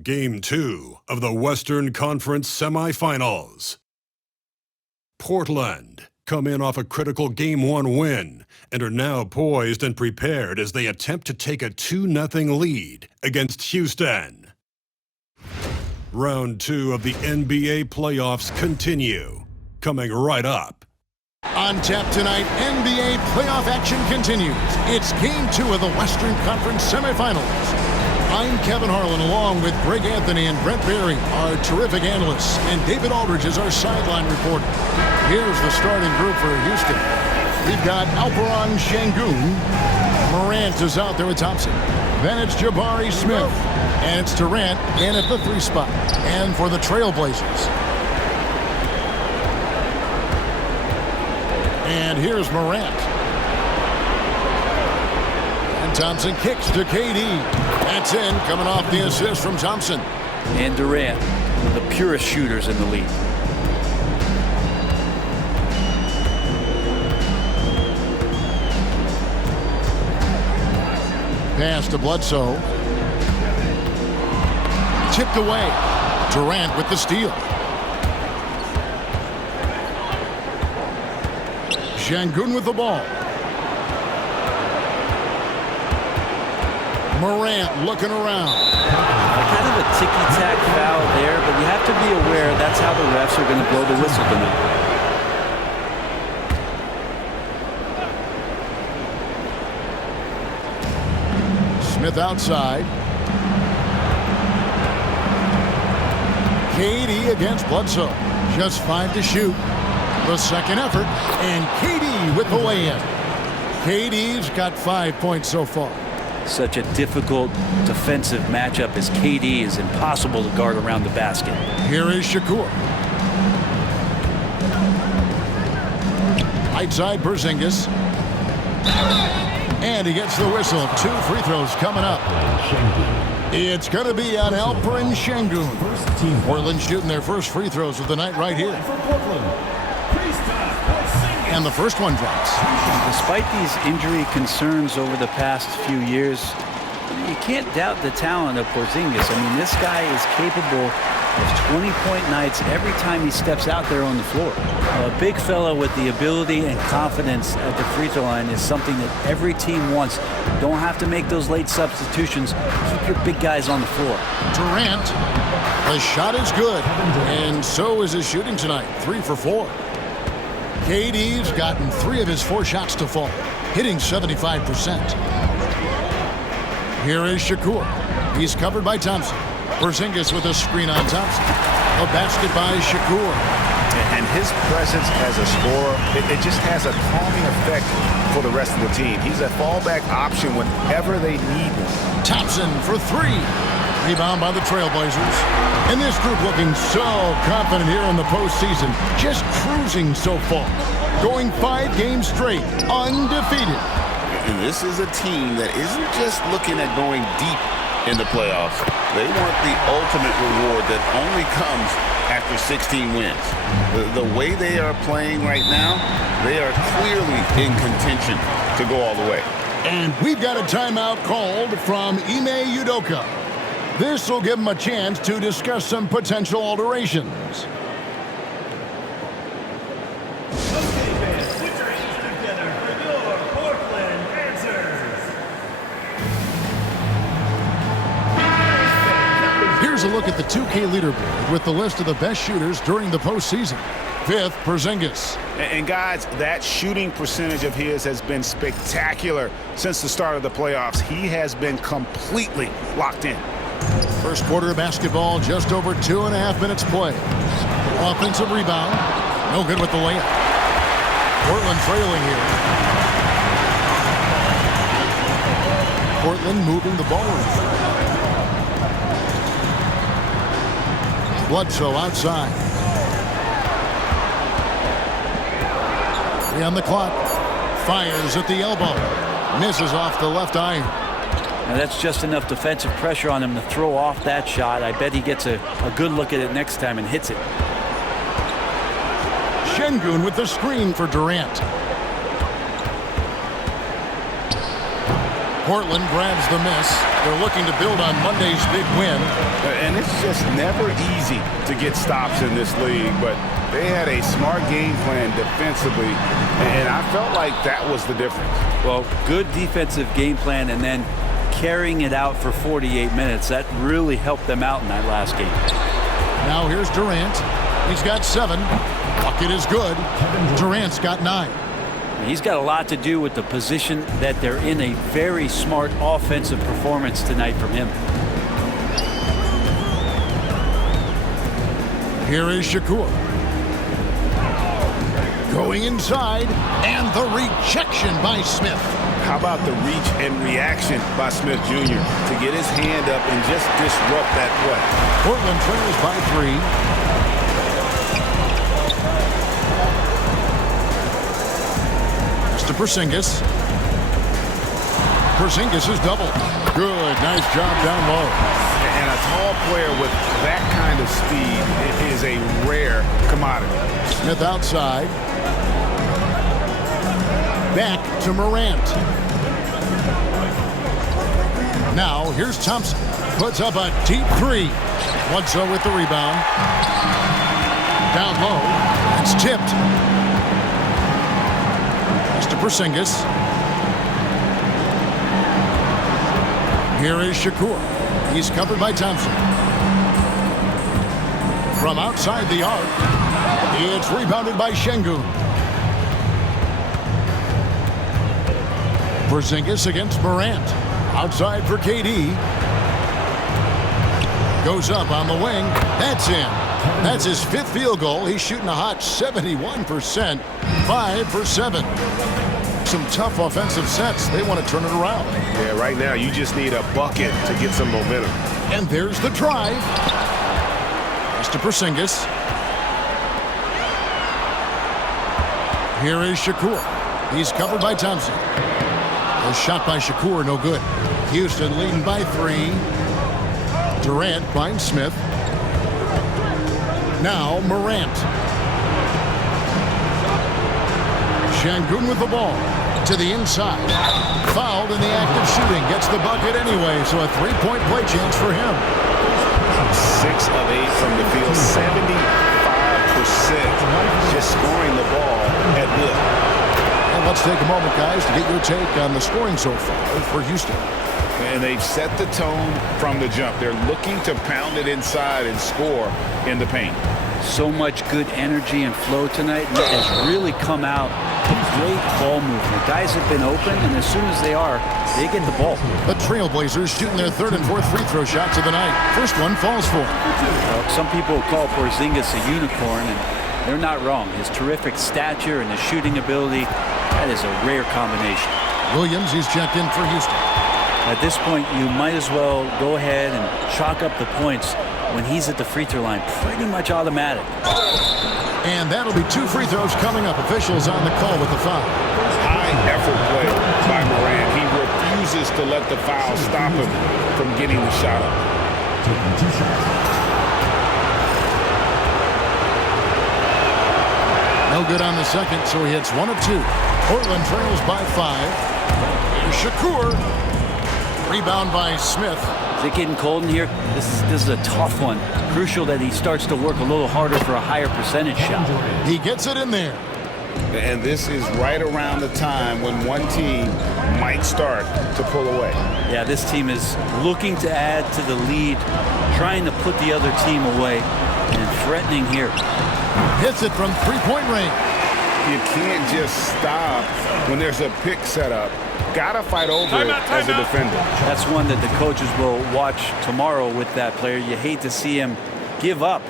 Game 2 of the Western Conference semifinals. Portland come in off a critical Game 1 win and are now poised and prepared as they attempt to take a 2-0 lead against Houston. Round 2 of the NBA playoffs continue, coming right up. On tap tonight, NBA playoff action continues. It's Game 2 of the Western Conference semifinals. I'm Kevin Harlan, along with Greg Anthony and Brent Berry, our terrific analysts, and David Aldridge is our sideline reporter. Here's the starting group for Houston. We've got Alperen Sengun. Morant is out there with Thompson. Then it's Jabari Smith. And it's Durant in at the 3 spot. And for the Trailblazers. And here's Morant. And Thompson kicks to KD. That's in, coming off the assist from Thompson. And Durant, one of the purest shooters in the league. Pass to Bledsoe. Tipped away. Durant with the steal. Sengun with the ball. Morant looking around. Kind of a ticky-tack foul there, but you have to be aware that's how the refs are going to blow the whistle tonight. Smith outside. KD against Bledsoe. Just 5 to shoot. The second effort, and KD with the lay-in. KD's got 5 points so far. Such a difficult defensive matchup as KD is impossible to guard around the basket. Here is Shakur. Right side, Porzingis. And he gets the whistle. 2 free throws coming up. It's going to be on Alperen Sengun. Portland shooting their first free throws of the night right here. And the first one drops. Despite these injury concerns over the past few years, you can't doubt the talent of Porzingis. I mean, this guy is capable of 20-point nights every time he steps out there on the floor. A big fella with the ability and confidence at the free throw line is something that every team wants. Don't have to make those late substitutions. Keep your big guys on the floor. Durant, the shot is good, and so is his shooting tonight. 3 for 4. KD's gotten 3 of his 4 shots to fall, hitting 75%. Here is Shakur. He's covered by Thompson. Porzingis with a screen on Thompson. A basket by Shakur. And his presence as a scorer, it just has a calming effect for the rest of the team. He's a fallback option whenever they need one. Thompson for 3. Rebound by the Trailblazers. And this group looking so confident here in the postseason. Just cruising so far. Going 5 games straight, undefeated. And this is a team that isn't just looking at going deep in the playoffs. They want the ultimate reward that only comes after 16 wins. The way they are playing right now, they are clearly in contention to go all the way. And we've got a timeout called from Ime Udoka. This will give them a chance to discuss some potential alterations. Okay, fans, put your hands together for your Portland Panthers. Here's a look at the 2K leaderboard with the list of the best shooters during the postseason. 5th, Porzingis. And guys, that shooting percentage of his has been spectacular since the start of the playoffs. He has been completely locked in. First quarter of basketball, just over 2.5 minutes play. Offensive rebound. No good with the layup. Portland trailing here. Portland moving the ball around. Bledsoe outside. 3 on the clock. Fires at the elbow. Misses off the left iron. Now that's just enough defensive pressure on him to throw off that shot. I bet he gets a good look at it next time and hits it. Sengun with the screen for Durant. Portland grabs the miss. They're looking to build on Monday's big win. And it's just never easy to get stops in this league, but they had a smart game plan defensively, and I felt like that was the difference. Well, good defensive game plan and then carrying it out for 48 minutes. That really helped them out in that last game. Now here's Durant. He's got 7. Bucket is good. Durant's got 9. He's got a lot to do with the position that they're in. A very smart offensive performance tonight from him. Here is Shakur. Going inside, and the rejection by Smith. How about the reach and reaction by Smith Jr. to get his hand up and just disrupt that play? Portland trails by 3. To Porzingis. Porzingis is double. Good, nice job down low. And a tall player with that kind of speed is a rare commodity. Smith outside. Back to Morant. Now here's Thompson. Puts up a deep 3. Bledsoe with the rebound. Down low. It's tipped. To Porzingis. Here is Shakur. He's covered by Thompson. From outside the arc, it's rebounded by Şengün. Porzingis against Morant. Outside for KD. Goes up on the wing. That's in. That's his 5th field goal. He's shooting a hot 71%. 5 for 7. Some tough offensive sets. They want to turn it around. Yeah, right now you just need a bucket to get some momentum. And there's the drive. Pass to Porzingis. Here is Shakur. He's covered by Thompson. A shot by Shakur, no good. Houston leading by 3. Durant finds Smith. Now Morant. Şengün with the ball. To the inside. Fouled in the act of shooting. Gets the bucket anyway, so a 3-point play chance for him. 6 of 8 from the field. 75%. Just scoring the ball at will. And let's take a moment, guys, to get your take on the scoring so far for Houston. And they've set the tone from the jump. They're looking to pound it inside and score in the paint. So much good energy and flow tonight. It has really come out. Great ball movement. Guys have been open, and as soon as they are, they get the ball. The Trailblazers shooting their 3rd and 4th free throw shots of the night. First one falls for him. Well, some people call Porzingis a unicorn, and they're not wrong. His terrific stature and his shooting ability, that is a rare combination. Williams, he's checked in for Houston. At this point, you might as well go ahead and chalk up the points when he's at the free throw line. Pretty much automatic. And that'll be 2 free throws coming up. Officials on the call with the foul. High effort play by Morant. He refuses to let the foul stop him from getting the shot up. No good on the second, so he hits 1 of 2. Portland trails by 5. Here's Shakur. Rebound by Smith. Is it getting cold in here? This is a tough one. Crucial that he starts to work a little harder for a higher percentage shot. He gets it in there. And this is right around the time when one team might start to pull away. Yeah, this team is looking to add to the lead, trying to put the other team away, and threatening here. Hits it from 3-point range. You can't just stop when there's a pick set up. Gotta fight over it as a defender. That's one that the coaches will watch tomorrow with that player. You hate to see him give up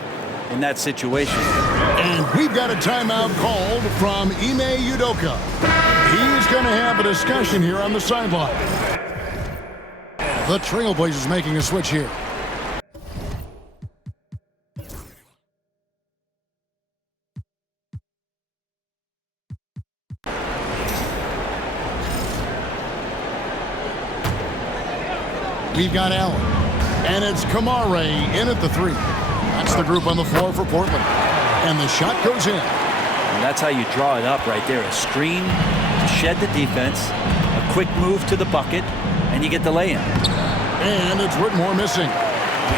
in that situation. And we've got a timeout called from Ime Udoka. He's going to have a discussion here on the sideline. The Trailblazers making a switch here. We've got Allen. And it's Kamare in at the 3. That's the group on the floor for Portland. And the shot goes in. And that's how you draw it up right there. A screen to shed the defense, a quick move to the bucket, and you get the lay-in. And it's Whitmore missing.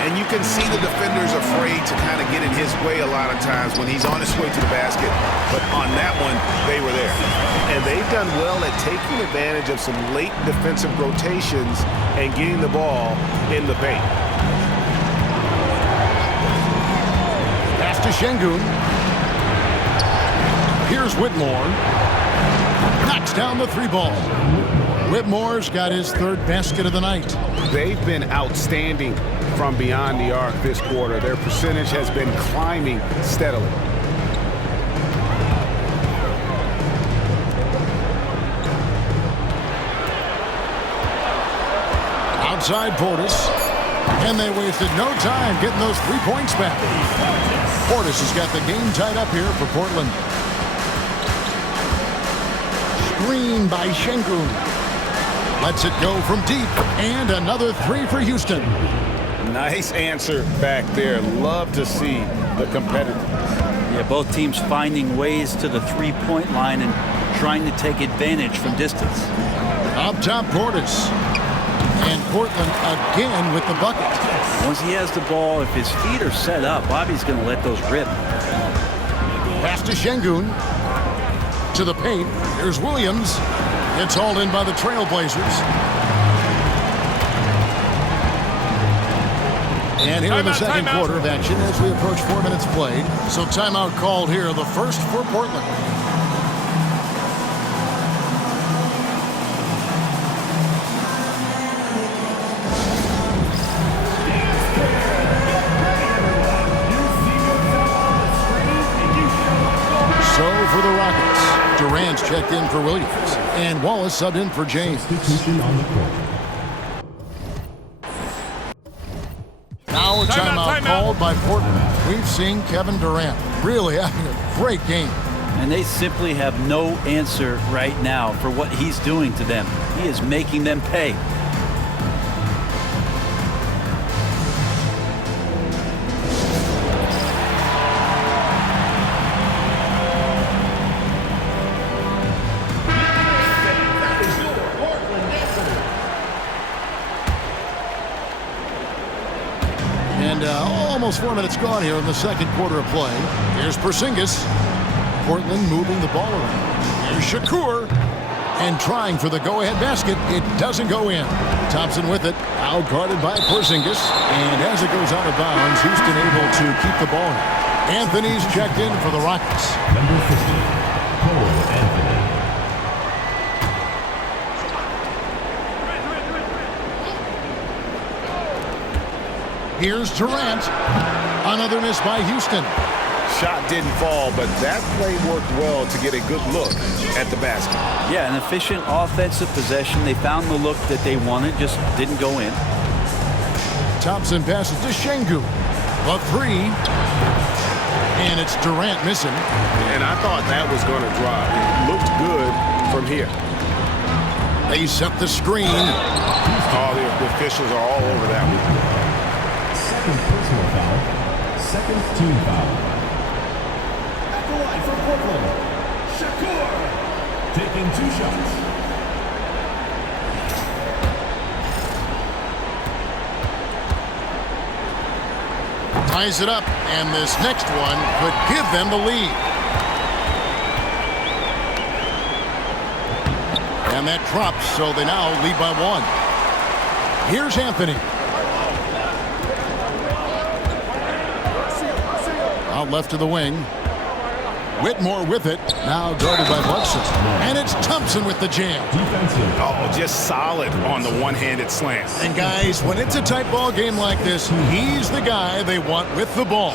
And you can see the defenders afraid to kind of get in his way a lot of times when he's on his way to the basket. But on that one, they were there. And they've done well at taking advantage of some late defensive rotations and getting the ball in the paint. Pass to Şengün. Here's Whitmore. Knocks down the three ball. Whitmore's got his third basket of the night. They've been outstanding from beyond the arc this quarter. Their percentage has been climbing steadily. Outside Portis. And they wasted no time getting those 3 points back. Portis has got the game tied up here for Portland. Screen by Şengün. Lets it go from deep. And another three for Houston. Nice answer back there. Love to see the competitiveness. Yeah, both teams finding ways to the three-point line and trying to take advantage from distance. Up top, Portis. And Portland again with the bucket. Once he has the ball, if his feet are set up, Bobby's going to let those rip. Pass to Şengün. To the paint. Here's Williams. It's hauled in by the Trailblazers. And here in the second quarter of action as we approach 4 minutes played. So timeout called here, the first for Portland. So for the Rockets, Durant's checked in for Williams. And Wallace subbed in for James. Now a timeout called by Portland. We've seen Kevin Durant really having a great game. And they simply have no answer right now for what he's doing to them. He is making them pay. Almost 4 minutes gone here in the second quarter of play. Here's Porzingis. Portland moving the ball around. Here's Shakur. And trying for the go-ahead basket. It doesn't go in. Thompson with it. Out guarded by Porzingis. And as it goes out of bounds, Houston able to keep the ball. Anthony's checked in for the Rockets. Number 50, Cole Anthony. Here's Durant. Another miss by Houston. Shot didn't fall, but that play worked well to get a good look at the basket. Yeah, an efficient offensive possession. They found the look that they wanted, just didn't go in. Thompson passes to Şengün. A three. And it's Durant missing. And I thought that was going to drop. It looked good from here. They set the screen. Oh, the officials are all over that one. Second personal foul. Second team foul. At the line for Portland, Shakur. Taking 2 shots. Ties it up, and this next one could give them the lead. And that drops, so they now lead by 1. Here's Anthony. Out left to the wing. Whitmore with it. Now guarded by Bledsoe. And it's Thompson with the jam. Defensive. Oh, just solid on the one-handed slant. And guys, when it's a tight ball game like this, he's the guy they want with the ball.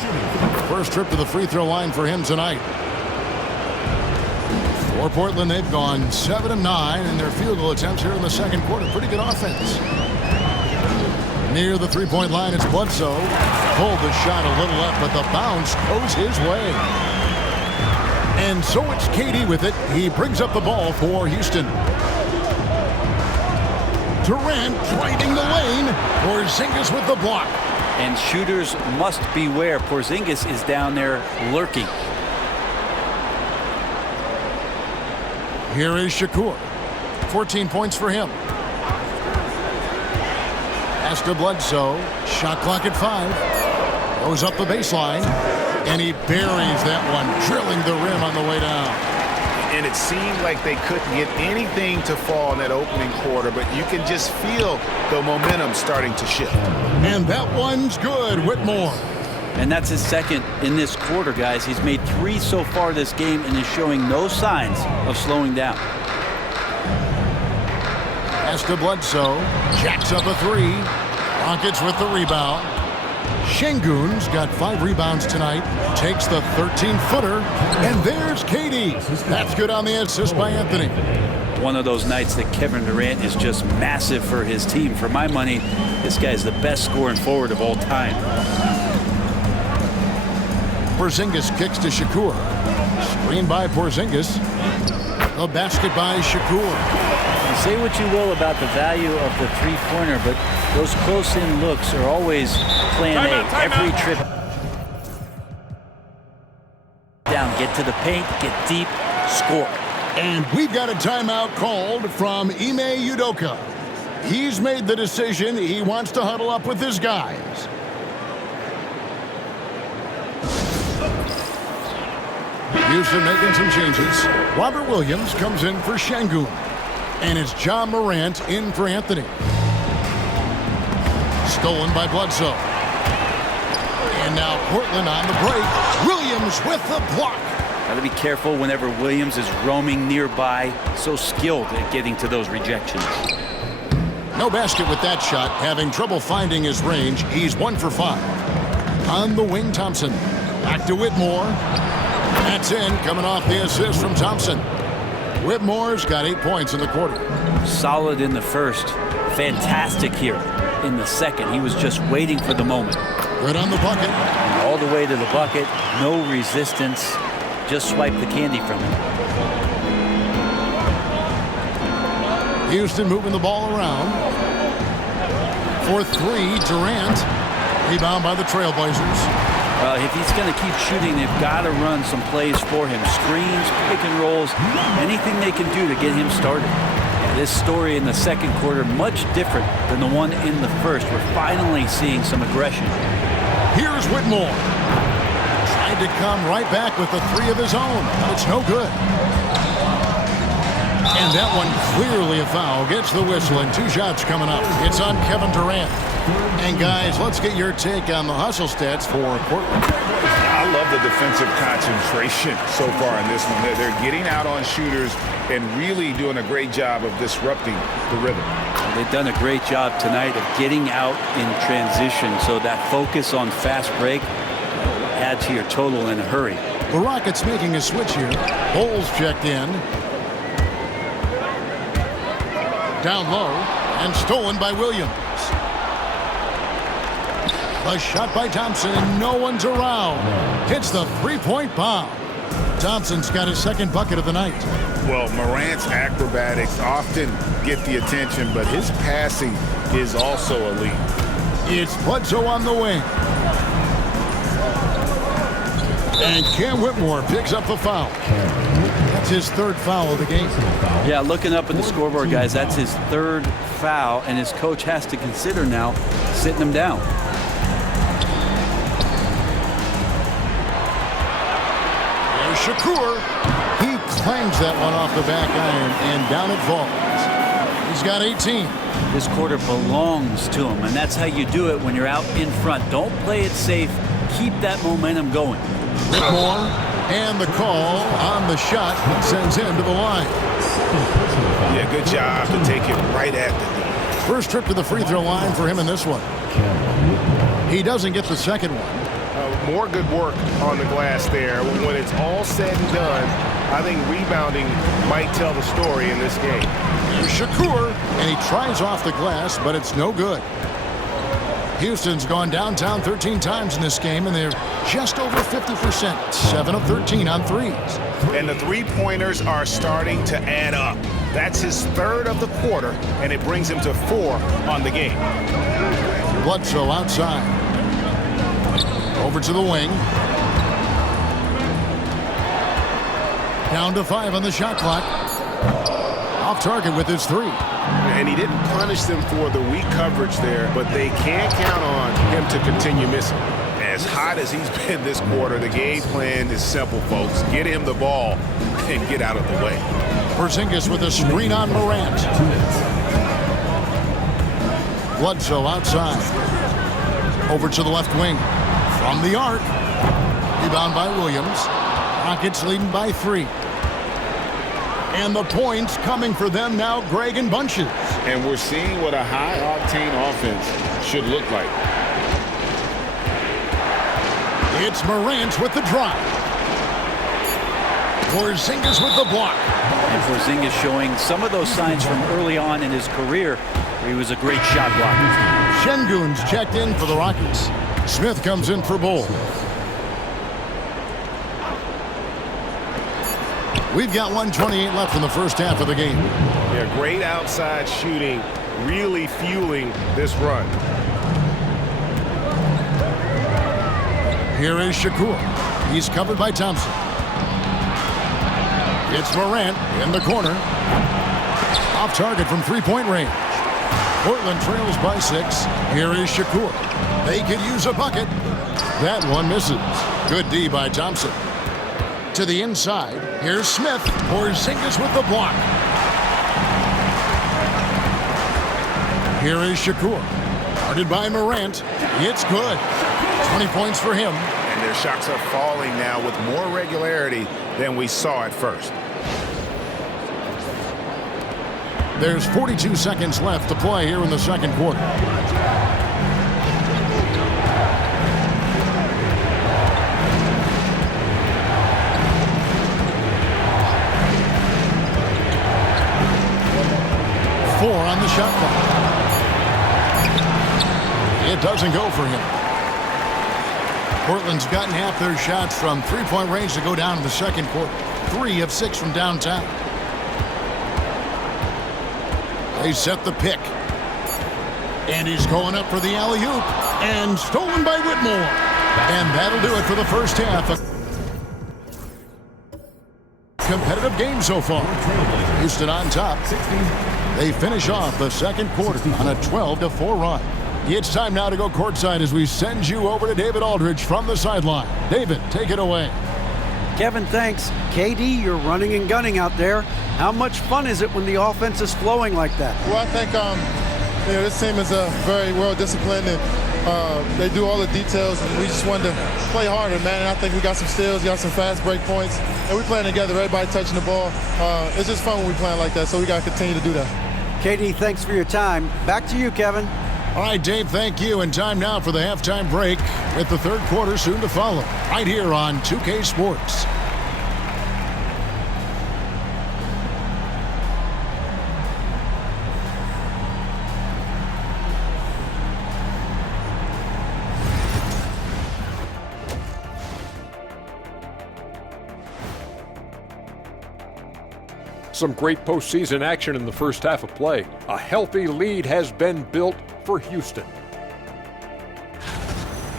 First trip to the free throw line for him tonight. For Portland, they've gone 7 of 9 in their field goal attempts here in the second quarter. Pretty good offense. Near the three-point line, it's Bledsoe. Pulled the shot a little up, but the bounce goes his way. And so it's KD with it. He brings up the ball for Houston. Durant driving the lane. Porzingis with the block. And shooters must beware. Porzingis is down there lurking. Here is Shakur. 14 points for him. Pass to Bledsoe. Shot clock at 5. Goes up the baseline. And he buries that one, drilling the rim on the way down. And it seemed like they couldn't get anything to fall in that opening quarter, but you can just feel the momentum starting to shift. And that one's good, Whitmore. And that's his second in this quarter, guys. He's made 3 so far this game and is showing no signs of slowing down. Pass to Bledsoe. Jacks up a 3. Rockets with the rebound. Şengün's got 5 rebounds tonight. Takes the 13-footer. And there's Katie. That's good on the assist by Anthony. One of those nights that Kevin Durant is just massive for his team. For my money, this guy's the best scoring forward of all time. Porzingis kicks to Shakur. Screen by Porzingis. The basket by Shakur. Say what you will about the value of the three-pointer, but those close-in looks are always plan A. Every trip down, get to the paint, get deep, score. And we've got a timeout called from Ime Udoka. He's made the decision. He wants to huddle up with his guys. Houston making some changes. Robert Williams comes in for Şengün. And it's John Morant in for Anthony. Stolen by Bledsoe. And now Portland on the break. Williams with the block. Got to be careful whenever Williams is roaming nearby. So skilled at getting to those rejections. No basket with that shot. Having trouble finding his range. He's 1 for 5. On the wing, Thompson. Back to Whitmore. That's in. Coming off the assist from Thompson. Whitmore's got 8 points in the quarter. Solid in the first. Fantastic here in the second. He was just waiting for the moment. Good on the bucket. All the way to the bucket. No resistance. Just swipe the candy from him. Houston moving the ball around. For 3, Durant. Rebound by the Trailblazers. If he's going to keep shooting, they've got to run some plays for him. Screens, pick and rolls, anything they can do to get him started. And this story in the second quarter, much different than the one in the first. We're finally seeing some aggression. Here's Whitmore. Tried to come right back with the 3 of his own. It's no good. And that one clearly a foul. Gets the whistle and 2 shots coming up. It's on Kevin Durant. And guys, let's get your take on the hustle stats for Portland. I love the defensive concentration so far in this one. They're getting out on shooters and really doing a great job of disrupting the rhythm. They've done a great job tonight of getting out in transition, so that focus on fast break add to your total in a hurry. The Rockets making a switch here. Bowles checked in. Down low and stolen by Williams. A shot by Thompson, and no one's around. Hits the 3-point bomb. Thompson's got his second bucket of the night. Well, Morant's acrobatics often get the attention, but his passing is also elite. It's Bledsoe on the wing. And Cam Whitmore picks up the foul. That's his 3rd foul of the game. Yeah, looking up at the scoreboard, guys, that's his 3rd foul, and his coach has to consider now sitting him down. Shakur, he clangs that one off the back iron, and down it falls. He's got 18. This quarter belongs to him, and that's how you do it when you're out in front. Don't play it safe. Keep that momentum going. Whitmore, and the call on the shot sends him to the line. Yeah, good job to take it right at the knee. First trip to the free throw line for him in this one. He doesn't get the second one. More good work on the glass there. When it's all said and done, I think rebounding might tell the story in this game. Here's Shakur, and he tries off the glass, but it's no good. Houston's gone downtown 13 times in this game, and they're just over 50%, 7 of 13 on threes. And the three-pointers are starting to add up. That's his 3rd of the quarter, and it brings him to 4 on the game. Bledsoe outside. Over to the wing. Down to 5 on the shot clock. Off target with his 3. And he didn't punish them for the weak coverage there, but they can't count on him to continue missing. As hot as he's been this quarter, the game plan is simple, folks. Get him the ball and get out of the way. Porzingis with a screen on Morant. 2 minutes. Bledsoe outside. Over to the left wing. From the arc. Rebound by Williams. Rockets leading by 3. And the points coming for them now, Greg, in bunches. And we're seeing what a high-octane offense should look like. It's Morant with the drive. Porzingis with the block. And Porzingis showing some of those signs from early on in his career where he was a great shot blocker. Şengün's checked in for the Rockets. Smith comes in for Bull. We've got 1:28 left in the first half of the game. Yeah, great outside shooting, really fueling this run. Here is Shakur. He's covered by Thompson. It's Morant in the corner. Off target from three-point range. Portland trails by 6. Here is Shakur. They could use a bucket. That one misses. Good D by Thompson. To the inside. Here's Smith. Porzingis with the block. Here is Shakur. Guarded by Morant. It's good. 20 points for him. And their shots are falling now with more regularity than we saw at first. There's 42 seconds left to play here in the second quarter. Four on the shot clock. It doesn't go for him. Portland's gotten half their shots from three-point range to go down in the second quarter. 3 of 6 from downtown. They set the pick. And he's going up for the alley-oop. And stolen by Whitmore. And that'll do it for the first half. A competitive game so far. Houston on top. They finish off the second quarter on a 12-4 run. It's time now to go courtside as we send you over to David Aldridge from the sideline. David, take it away. Kevin, thanks. KD, you're running and gunning out there. How much fun is it when the offense is flowing like that? Well, I think this team is very well disciplined, and they do all the details, and we just wanted to play harder, man. And I think we got some steals, got some fast break points, and we playing together, everybody touching the ball. It's just fun when we playing like that, so we got to continue to do that. KD, thanks for your time. Back to you, Kevin. All right, Dave, thank you. And time now for the halftime break with the third quarter soon to follow right here on 2K Sports. Some great postseason action in the first half of play. A healthy lead has been built for Houston.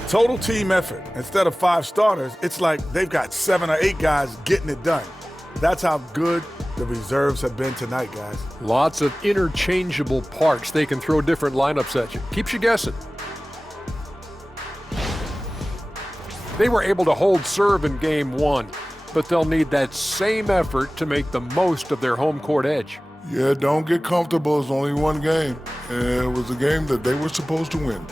Total team effort. Instead of 5 starters, it's like they've got 7 or 8 guys getting it done. That's how good the reserves have been tonight, guys. Lots of interchangeable parts. They can throw different lineups at you. Keeps you guessing. They were able to hold serve in game 1. But they'll need that same effort to make the most of their home court edge. Yeah, don't get comfortable. It's only one game. And it was a game that they were supposed to win.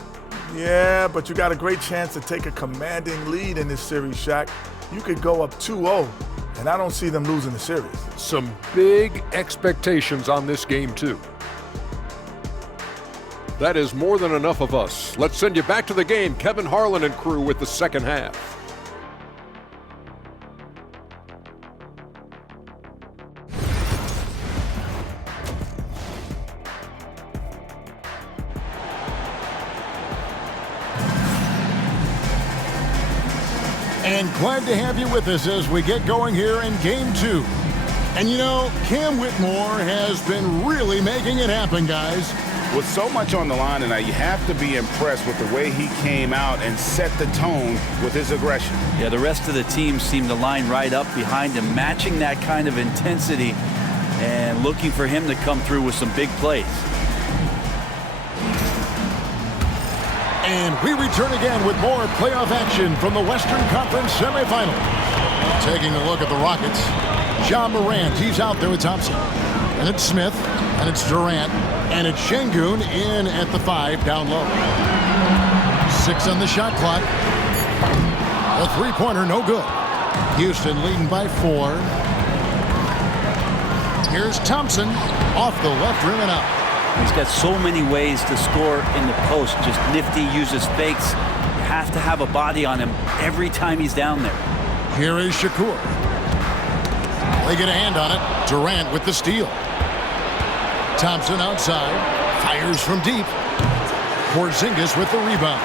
Yeah, but you got a great chance to take a commanding lead in this series, Shaq. You could go up 2-0, and I don't see them losing the series. Some big expectations on this game, too. That is more than enough of us. Let's send you back to the game. Kevin Harlan and crew with the second half. And glad to have you with us as we get going here in Game 2. And you know, Cam Whitmore has been really making it happen, guys. With so much on the line tonight, you have to be impressed with the way he came out and set the tone with his aggression. Yeah, the rest of the team seemed to line right up behind him, matching that kind of intensity. and looking for him to come through with some big plays. And we return again with more playoff action from the Western Conference semifinal. Taking a look at the Rockets. John Morant, he's out there with Thompson. And it's Smith, and it's Durant, and it's Şengün in at the 5 down low. 6 on the shot clock. A three-pointer, no good. Houston leading by 4. Here's Thompson off the left rim and out. He's got so many ways to score in the post. Just nifty, uses fakes. You have to have a body on him every time he's down there. Here is Shakur. They get a hand on it. Durant with the steal. Thompson outside. Fires from deep. Porzingis with the rebound.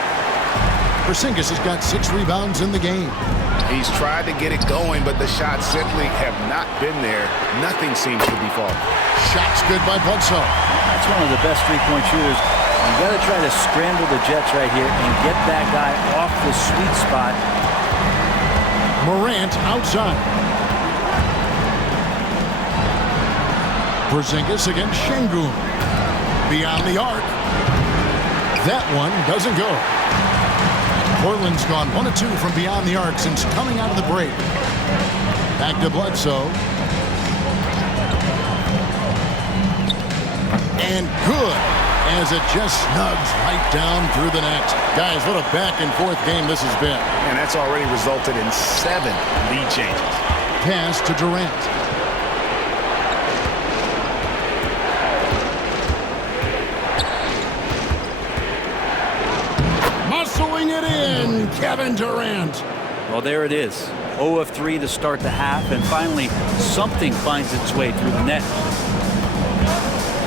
Porzingis has got 6 rebounds in the game. He's tried to get it going, but the shots simply have not been there. Nothing seems to be falling. Shots good by Bledsoe. That's one of the best three-point shooters. You got to try to scramble the Jets right here and get that guy off the sweet spot. Morant outside. Porzingis against Şengün. Beyond the arc. That one doesn't go. Portland's gone 1 of 2 from beyond the arc since coming out of the break. Back to Bledsoe. And good, as it just snugs right down through the net. Guys, what a back-and-forth game this has been. And that's already resulted in 7 lead changes. Pass to Durant. Muscling it in, Kevin Durant. Well, there it is. 0 of 3 to start the half, and finally something finds its way through the net.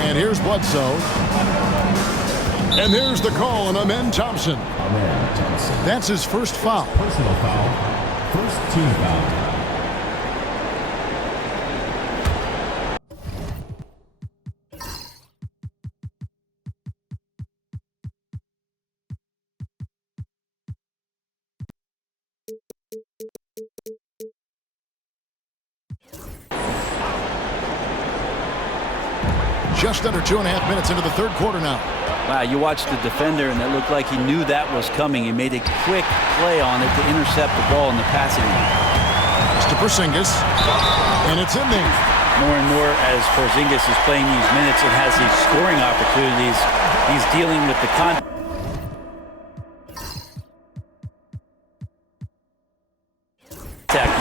And here's Bledsoe. And there's the call on Amen Thompson. That's his first foul. Personal foul. First team foul. Just under 2.5 minutes into the third quarter now. Wow, you watched the defender, and it looked like he knew that was coming. He made a quick play on it to intercept the ball in the passing lane. It's to Porzingis, and it's in there. More and more as Porzingis is playing these minutes and has these scoring opportunities, he's dealing with the contact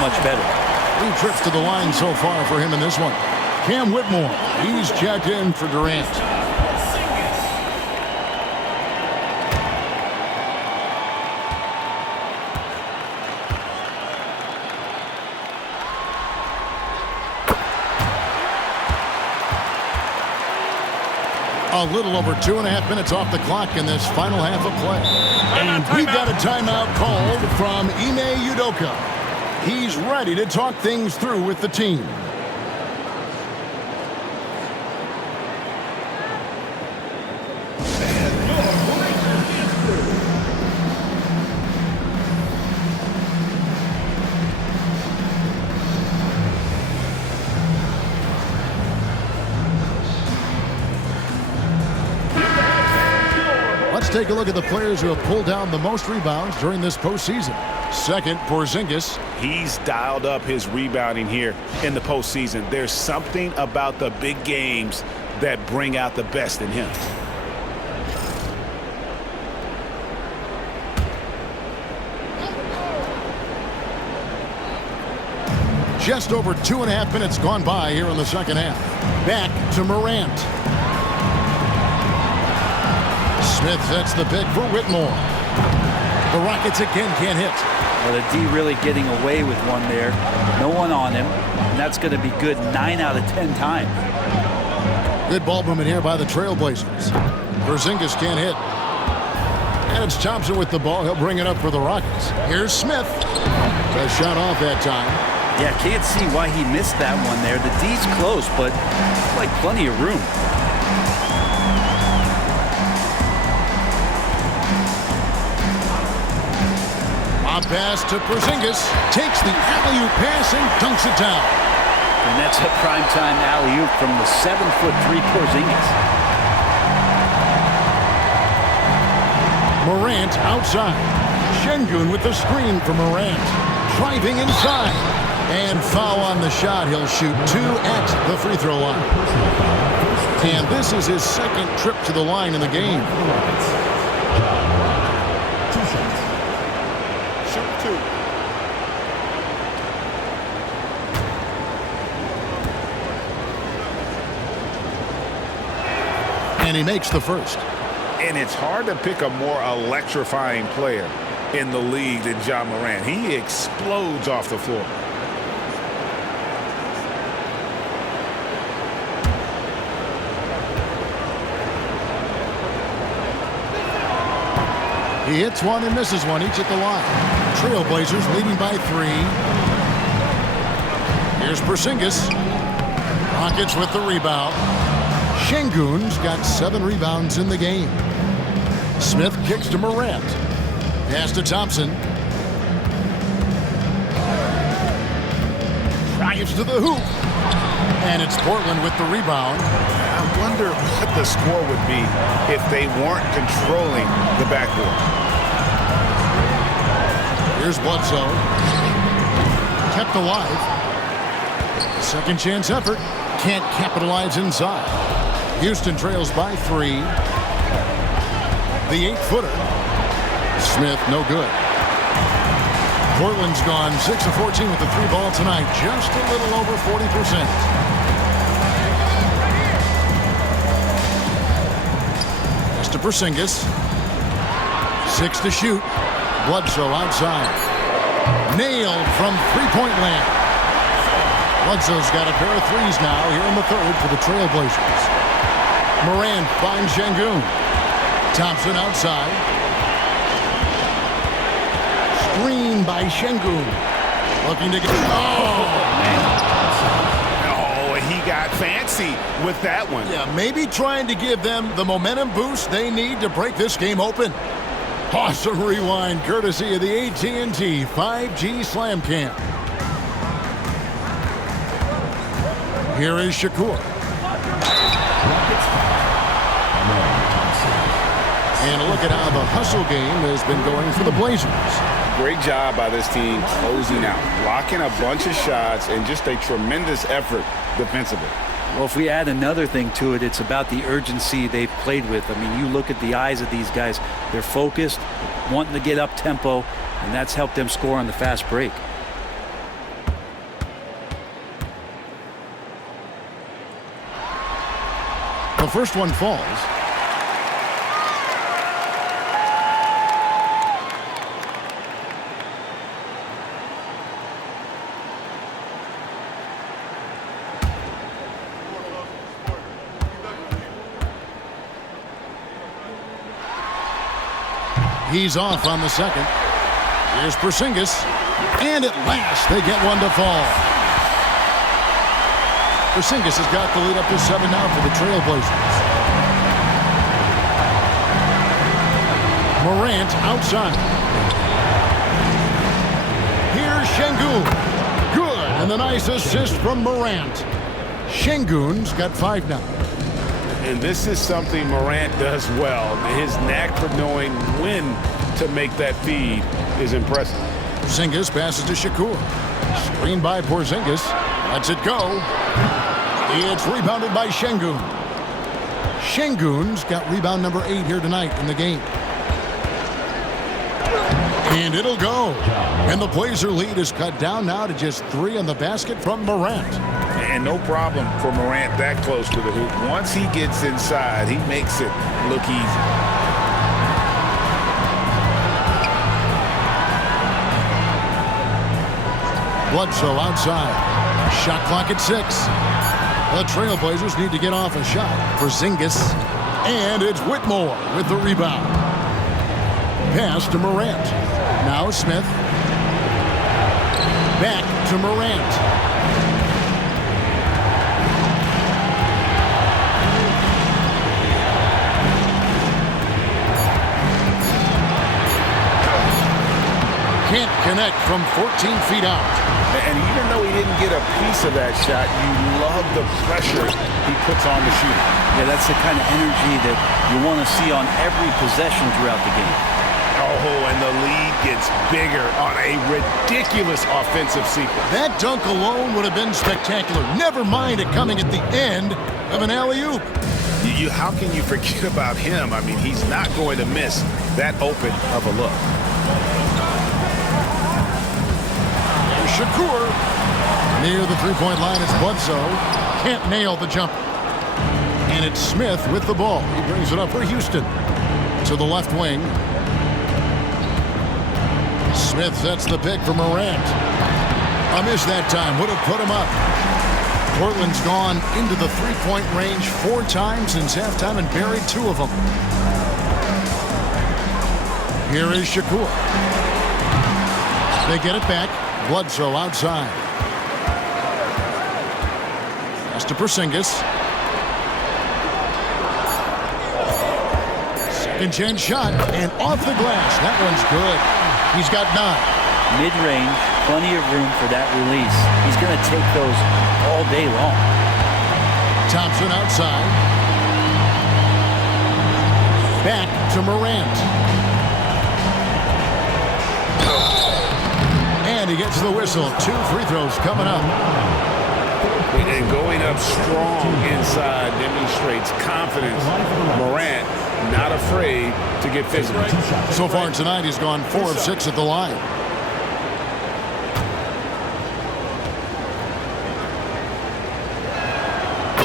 much better. 3 trips to the line so far for him in this one. Cam Whitmore, he's checked in for Durant. A little over 2.5 minutes off the clock in this final half of play. And we've got a timeout called from Ime Udoka. He's ready to talk things through with the team. Let's take a look at the players who have pulled down the most rebounds during this postseason. Second, Porzingis. He's dialed up his rebounding here in the postseason. There's something about the big games that bring out the best in him. Just over 2.5 minutes gone by here in the second half. Back to Morant. Smith sets the pick for Whitmore. The Rockets again can't hit. Well, the D really getting away with one there. No one on him. And that's going to be good 9 out of 10 times. Good ball movement here by the Trailblazers. Porzingis can't hit. And it's Thompson with the ball. He'll bring it up for the Rockets. Here's Smith. A shot off that time. Yeah, can't see why he missed that one there. The D's close, but like plenty of room. A pass to Porzingis. Takes the alley-oop pass and dunks it down. And that's a primetime alley-oop from the 7'3" Porzingis. Morant outside. Şengün with the screen for Morant. Driving inside. And foul on the shot. He'll shoot 2 at the free throw line. And this is his second trip to the line in the game. Shoot 2. And he makes the first. And it's hard to pick a more electrifying player in the league than Ja Morant. He explodes off the floor. He hits one and misses one, each at the line. Trailblazers leading by 3. Here's Porzingis. Rockets with the rebound. Şengün's got 7 rebounds in the game. Smith kicks to Morant. Pass to Thompson. Drives to the hoop. And it's Portland with the rebound. I wonder what the score would be if they weren't controlling the backboard. Here's Bledsoe. Kept alive. Second chance effort. Can't capitalize inside. Houston trails by 3. The 8-footer. Smith, no good. Portland's gone 6 of 14 with the 3 ball tonight. Just a little over 40%. Pass to Porzingis. 6 to shoot. Bledsoe outside. Nailed from three-point land. Bledsoe's got a pair of threes now here in the third for the Trailblazers. Morant finds Şengün. Thompson outside. Screen by Şengün. Looking to get... Oh, he got fancy with that one. Yeah, maybe trying to give them the momentum boost they need to break this game open. Awesome rewind courtesy of the AT&T 5G Slam Cam. Here is Shakur. And look at how the hustle game has been going for the Blazers. Great job by this team closing out, blocking a bunch of shots, and just a tremendous effort defensively. Well, if we add another thing to it, it's about the urgency they've played with. I mean, you look at the eyes of these guys. They're focused, wanting to get up tempo, and that's helped them score on the fast break. The first one falls. He's off on the second. Here's Porzingis. And at last, they get one to fall. Porzingis has got the lead up to 7 now for the Trailblazers. Morant outside. Here's Şengün. Good. And the nice assist from Morant. Şengün's got 5 now. And this is something Morant does well. His knack for knowing when to make that feed is impressive. Porzingis passes to Shakur. Screened by Porzingis. Lets it go. It's rebounded by Şengün. Şengün's got rebound number 8 here tonight in the game. And it'll go. And the Blazer lead is cut down now to just 3 on the basket from Morant. And no problem for Morant that close to the hoop. Once he gets inside, he makes it look easy. Bledsoe outside. Shot clock at 6. The Trailblazers need to get off a shot. Porzingis. And it's Whitmore with the rebound. Pass to Morant. Now Smith. Back to Morant. Can't connect from 14 feet out. And even though he didn't get a piece of that shot, you love the pressure he puts on the shooter. Yeah, that's the kind of energy that you want to see on every possession throughout the game. Oh, and the lead gets bigger on a ridiculous offensive sequence. That dunk alone would have been spectacular. Never mind it coming at the end of an alley-oop. How can you forget about him? I mean, he's not going to miss that open of a look. There's Shakur. Near the three-point line, it's Bledsoe. Can't nail the jumper. And it's Smith with the ball. He brings it up for Houston. To the left wing. Smith sets the pick for Morant. A miss that time. Would have put him up. Portland's gone into the three-point range 4 times since halftime and buried 2 of them. Here is Shakur. They get it back. Bledsoe outside. Pass to Porzingis. Second chance shot and off the glass. That one's good. He's got 9. Mid-range, plenty of room for that release. He's going to take those all day long. Thompson outside. Back to Morant. And he gets the whistle. 2 free throws coming up. And going up strong inside demonstrates confidence. Morant not afraid to get physical. So far tonight, he's gone 4 of 6 at the line.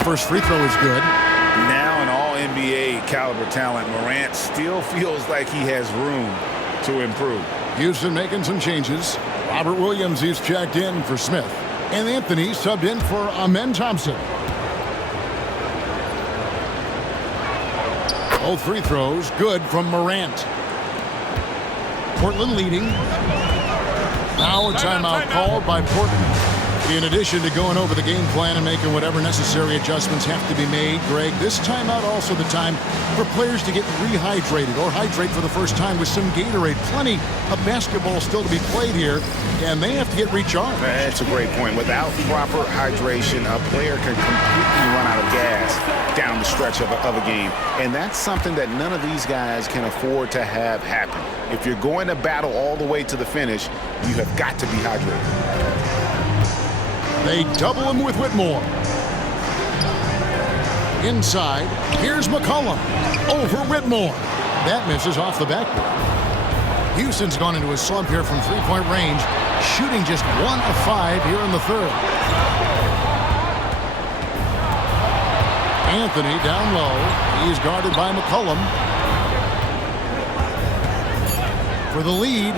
First free throw is good. Now an all-NBA caliber talent, Morant still feels like he has room to improve. Houston making some changes. Robert Williams is checked in for Smith. And Anthony subbed in for Amen Thompson. Both free throws good from Morant. Portland leading. Now a timeout called by Portland. In addition to going over the game plan and making whatever necessary adjustments have to be made, Greg, this timeout also the time for players to get rehydrated or hydrate for the first time with some Gatorade. Plenty of basketball still to be played here, and they have to get recharged. That's a great point. Without proper hydration, a player can completely run out of gas down the stretch of a game. And that's something that none of these guys can afford to have happen. If you're going to battle all the way to the finish, you have got to be hydrated. They double him with Whitmore. Inside, here's McCollum. Over Whitmore. That misses off the backboard. Houston's gone into a slump here from three-point range, shooting just 1 of 5 here in the third. Anthony down low. He's guarded by McCollum. For the lead.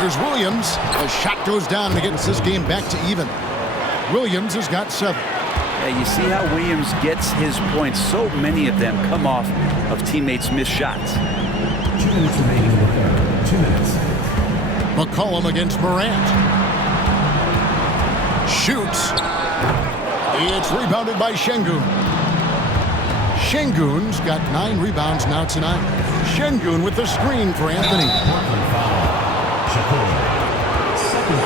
Here's Williams. The shot goes down and it gets this game back to even. Williams has got 7. Yeah, you see how Williams gets his points. So many of them come off of teammates' missed shots. 2 minutes remaining in the third. 2 minutes. McCollum against Morant. Shoots. It's rebounded by Şengün. Şengün's got 9 rebounds now tonight. Şengün with the screen for Anthony.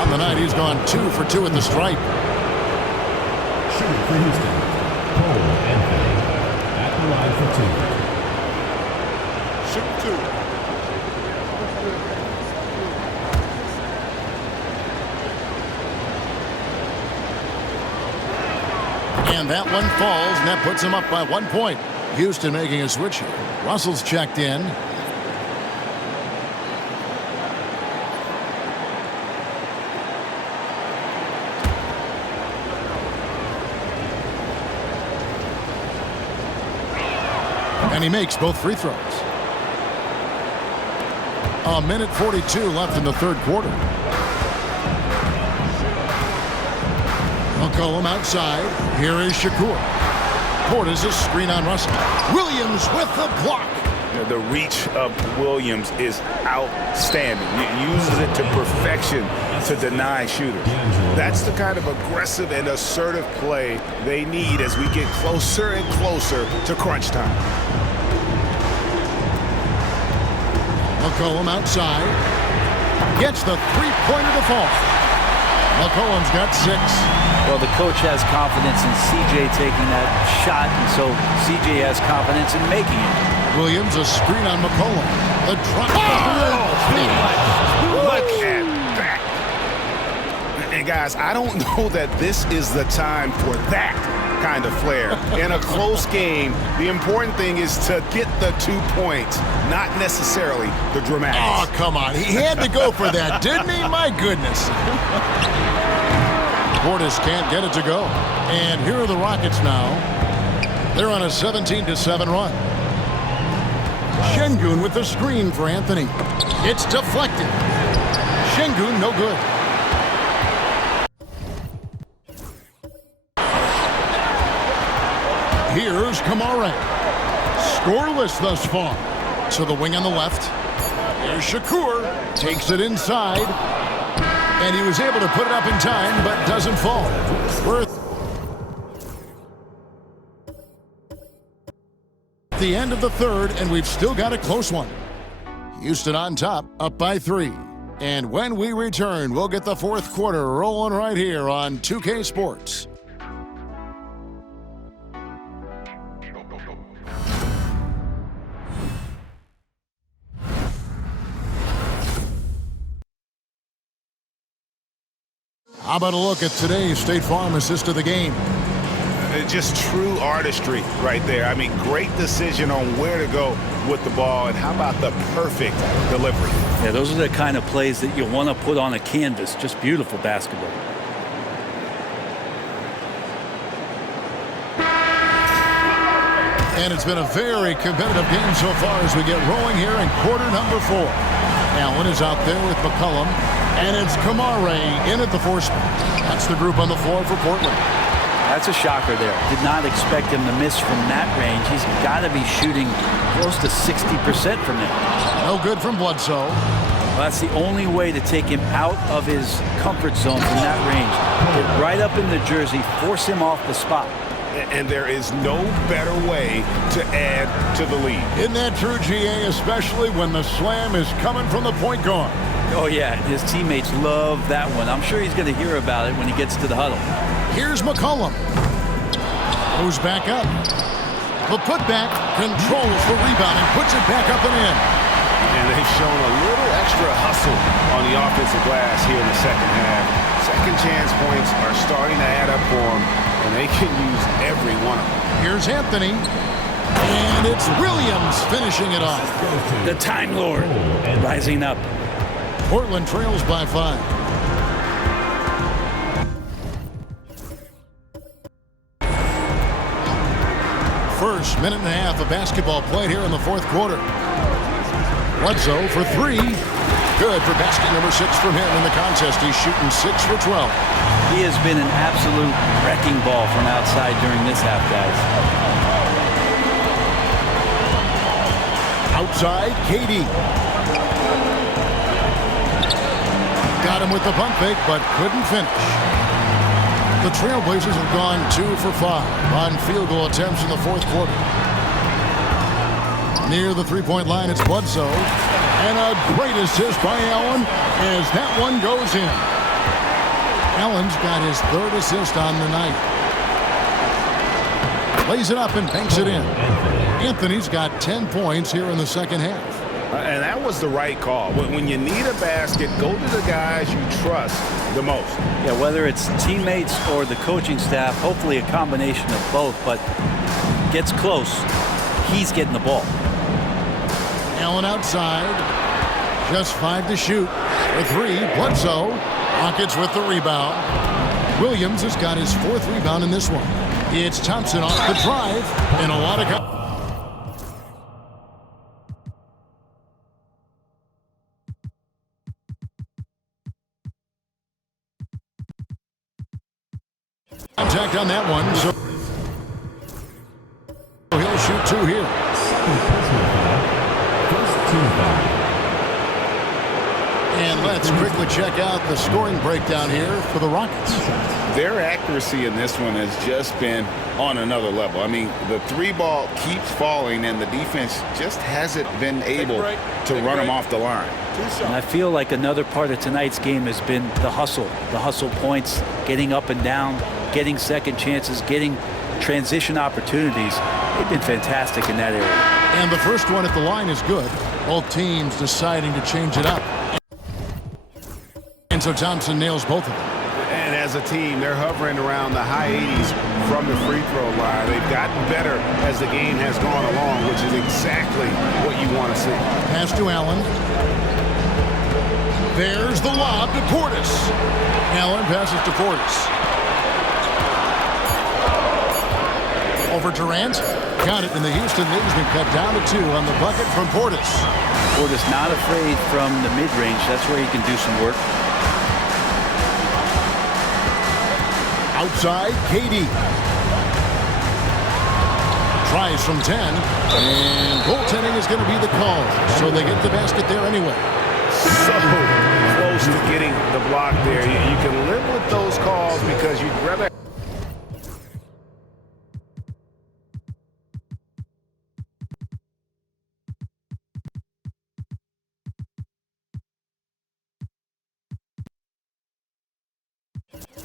On the night, he's gone 2 for 2 at the stripe. Shooting for Houston, Cole Anthony at the line for 2. Shoot 2. And that one falls, and that puts him up by 1 point. Houston making a switch here. Russell's checked in. And he makes both free throws. A minute 42 left in the third quarter. McCollum outside. Here is Shakur. Portis a screen on Russell. Williams with the block. The reach of Williams is outstanding. He uses it to perfection to deny shooters. That's the kind of aggressive and assertive play they need as we get closer and closer to crunch time. McCollum outside. Gets the three-pointer to fall. McCollum's got 6. Well, the coach has confidence in C.J. taking that shot, and so C.J. has confidence in making it. Williams, a screen on McCollum. The drop. Look at that. And guys, I don't know that this is the time for that kind of flair. In a close game, the important thing is to get the 2 points, not necessarily the dramatics. Oh, come on. He had to go for that, didn't he? My goodness. Portis can't get it to go. And here are the Rockets now. They're on a 17-7 run. Şengün with the screen for Anthony. It's deflected. Şengün, no good. Here's Kamara. Scoreless thus far. To the wing on the left. Here's Shakur. Takes it inside. And he was able to put it up in time, but doesn't fall. We're at the end of the third, and we've still got a close one. Houston on top, up by 3. And when we return, we'll get the fourth quarter rolling right here on 2K Sports. How about a look at today's State Farm assist of the game? Just true artistry right there. I mean, great decision on where to go with the ball, and how about the perfect delivery? Yeah, those are the kind of plays that you want to put on a canvas. Just beautiful basketball. And it's been a very competitive game so far as we get rolling here in quarter number 4. Allen is out there with McCollum, and it's Kamara in at the 4 spot. That's the group on the floor for Portland. That's a shocker there. Did not expect him to miss from that range. He's got to be shooting close to 60% from there. No good from Bledsoe. Well, that's the only way to take him out of his comfort zone from that range. Get right up in the jersey, force him off the spot. And there is no better way to add to the lead. Isn't that true, GA, especially when the slam is coming from the point guard? Oh, yeah, his teammates love that one. I'm sure he's going to hear about it when he gets to the huddle. Here's McCollum. Goes back up. The putback, controls the rebound and puts it back up and in. And they've shown a little extra hustle on the offensive glass here in the second half. Second chance points are starting to add up for them, and they can use every one of them. Here's Anthony. And it's Williams finishing it off. The Time Lord rising up. Portland trails by 5. First minute and a half of basketball played here in the fourth quarter. Bledsoe for 3. Good for basket number 6 from him in the contest. He's shooting 6 for 12. He has been an absolute wrecking ball from outside during this half, guys. Outside, KD. Got him with the pump fake, but couldn't finish. The Trailblazers have gone 2 for 5 on field goal attempts in the fourth quarter. Near the three-point line, it's Bledsoe. And a great assist by Allen as that one goes in. Allen's got his 3rd assist on the night. Lays it up and banks it in. Anthony's got 10 points here in the second half. And that was the right call. When you need a basket, go to the guys you trust the most. Yeah, whether it's teammates or the coaching staff, hopefully a combination of both, but gets close, he's getting the ball. Allen outside, just 5 to shoot. For 3, Bledsoe. Rockets with the rebound. Williams has got his 4th rebound in this one. It's Thompson off the drive, and a lot of contact on that one, so he'll shoot 2 here. And And let's quickly check out the scoring breakdown here for the Rockets. Their accuracy in this one has just been on another level. I mean, the three ball keeps falling, and the defense just hasn't been able to run them off the line. And I feel like another part of tonight's game has been the hustle points, getting up and down, getting second chances, getting transition opportunities. They've been fantastic in that area. And the first one at the line is good. Both teams deciding to change it up. And so Thompson nails both of them. And as a team, they're hovering around the high 80s from the free throw line. They've gotten better as the game has gone along, which is exactly what you want to see. Pass to Allen. There's the lob to Portis. Allen passes to Portis. Over Durant. Got it, and the Houston lead has been cut down to 2 on the bucket from Portis. Portis not afraid from the mid-range. That's where he can do some work. Outside, KD. Tries from 10, and goaltending is going to be the call. So they get the basket there anyway. So close to getting the block there. You can live with those calls because you'd rather.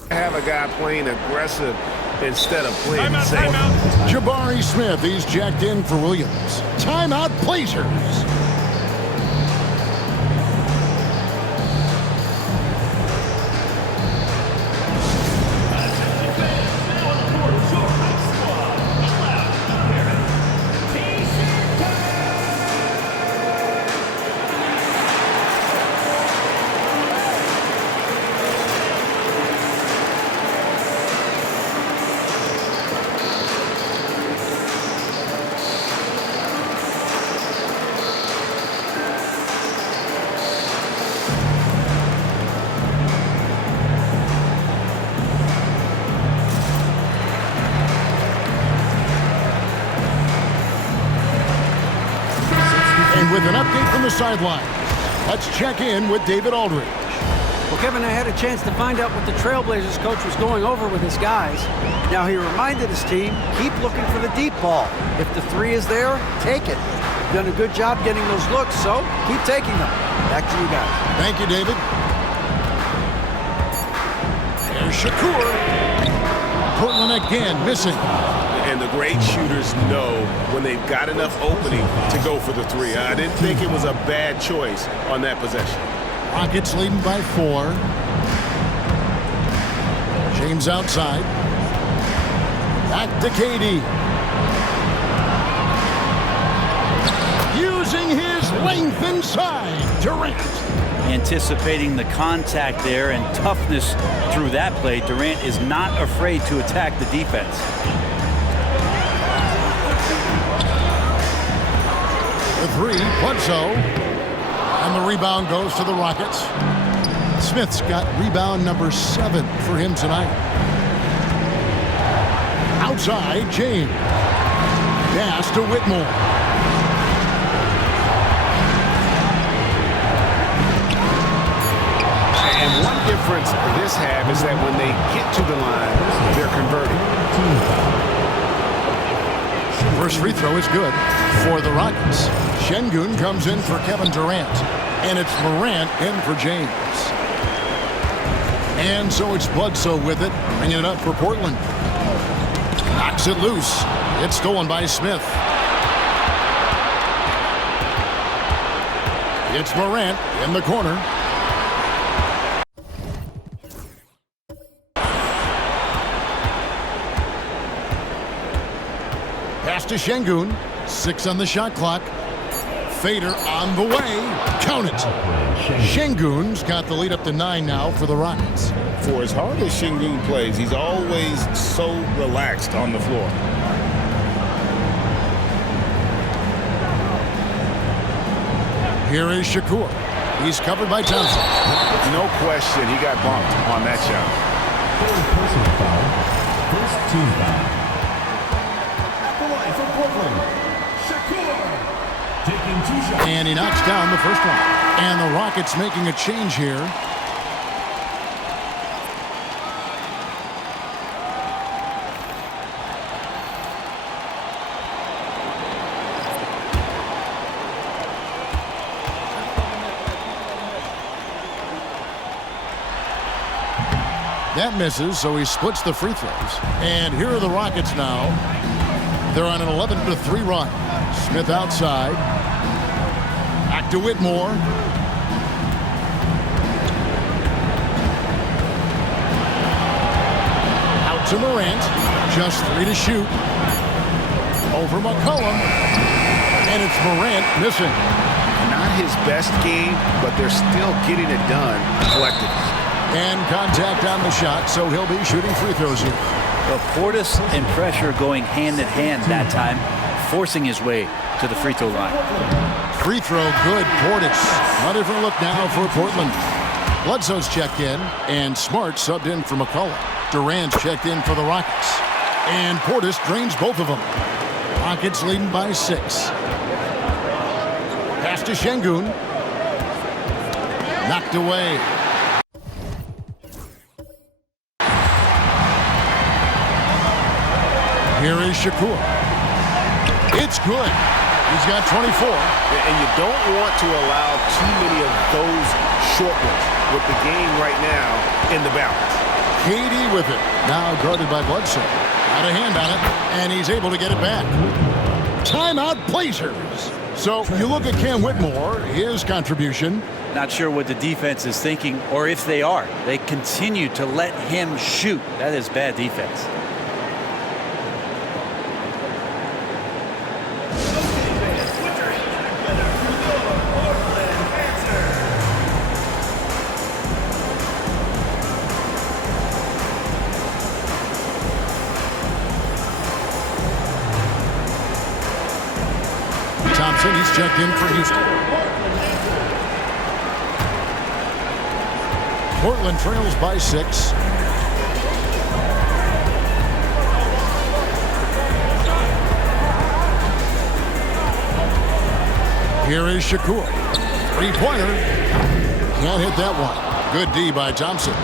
Have a guy playing aggressive instead of playing safe. Timeout. Jabari Smith, he's jacked in for Williams. Timeout, Blazers. With an update from the sideline, let's check in with David Aldridge. Well, Kevin, I had a chance to find out what the Trailblazers coach was going over with his guys. Now, he reminded his team, keep looking for the deep ball. If the three is there, take it. You've done a good job getting those looks, so keep taking them. Back to you guys. Thank you, David. There's Shakur. Portland again missing. And the great shooters know when they've got enough opening to go for the three. I didn't think it was a bad choice on that possession. Rockets leading by 4. James outside. Back to KD. Using his length inside. Durant. Anticipating the contact there and toughness through that play, Durant is not afraid to attack the defense. The 3, Bledsoe, and the rebound goes to the Rockets. Smith's got rebound number 7 for him tonight. Outside, James. Pass to Whitmore. And one difference this half is that when they get to the line, they're converting. First free throw is good for the Rockets. Şengün comes in for Kevin Durant, and it's Morant in for James. And so it's Bledsoe with it, bringing it up for Portland. Knocks it loose. It's stolen by Smith. It's Morant in the corner. Pass to Şengün. 6 on the shot clock. Fader on the way. Count it. Şengün's got the lead up to 9 now for the Rockets. For as hard as Şengün plays, he's always so relaxed on the floor. Here is Shakur. He's covered by Thompson. No question, he got bumped on that shot. Personal foul. First team foul. At the line for Brooklyn, Shakur. Taking 2 shots. And he knocks down the first one. And the Rockets making a change here. That misses, so he splits the free throws. And here are the Rockets now. They're on an 11-3 run. Smith outside. Back to Whitmore. Out to Morant. Just 3 to shoot. Over McCollum. And it's Morant missing. Not his best game, but they're still getting it done collectively. And contact on the shot, so he'll be shooting free throws here. Well, Portis and pressure going hand in hand that time, forcing his way to the free throw line. Free throw good, Portis. A different look now for Portland. Bledsoe's checked in, and Smart subbed in for McCollum. Durant's checked in for the Rockets. And Portis drains both of them. Rockets leading by 6. Pass to Şengün. Knocked away. Here is Shakur. It's good. He's got 24. And you don't want to allow too many of those short ones with the game right now in the balance. KD with it. Now guarded by Bledsoe. Got a hand on it, and he's able to get it back. Timeout Blazers. So you look at Cam Whitmore, his contribution. Not sure what the defense is thinking, or if they are. They continue to let him shoot. That is bad defense. Thompson, he's checked in for Houston. Portland trails by 6. Here is Shakur. Three-pointer. Can't hit that one. Good D by Thompson.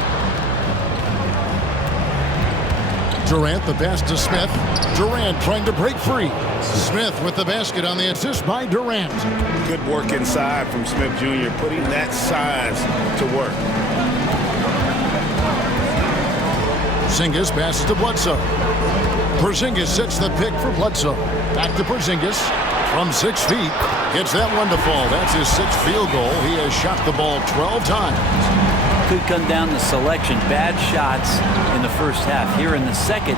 Durant, the pass to Smith. Durant trying to break free. Smith with the basket on the assist by Durant. Good work inside from Smith Jr., putting that size to work. Porzingis passes to Bledsoe. Porzingis sets the pick for Bledsoe. Back to Porzingis from 6 feet. Gets that one to fall. That's his 6th field goal. He has shot the ball 12 times. Could come down to selection. Bad shots in the first half. Here in the second,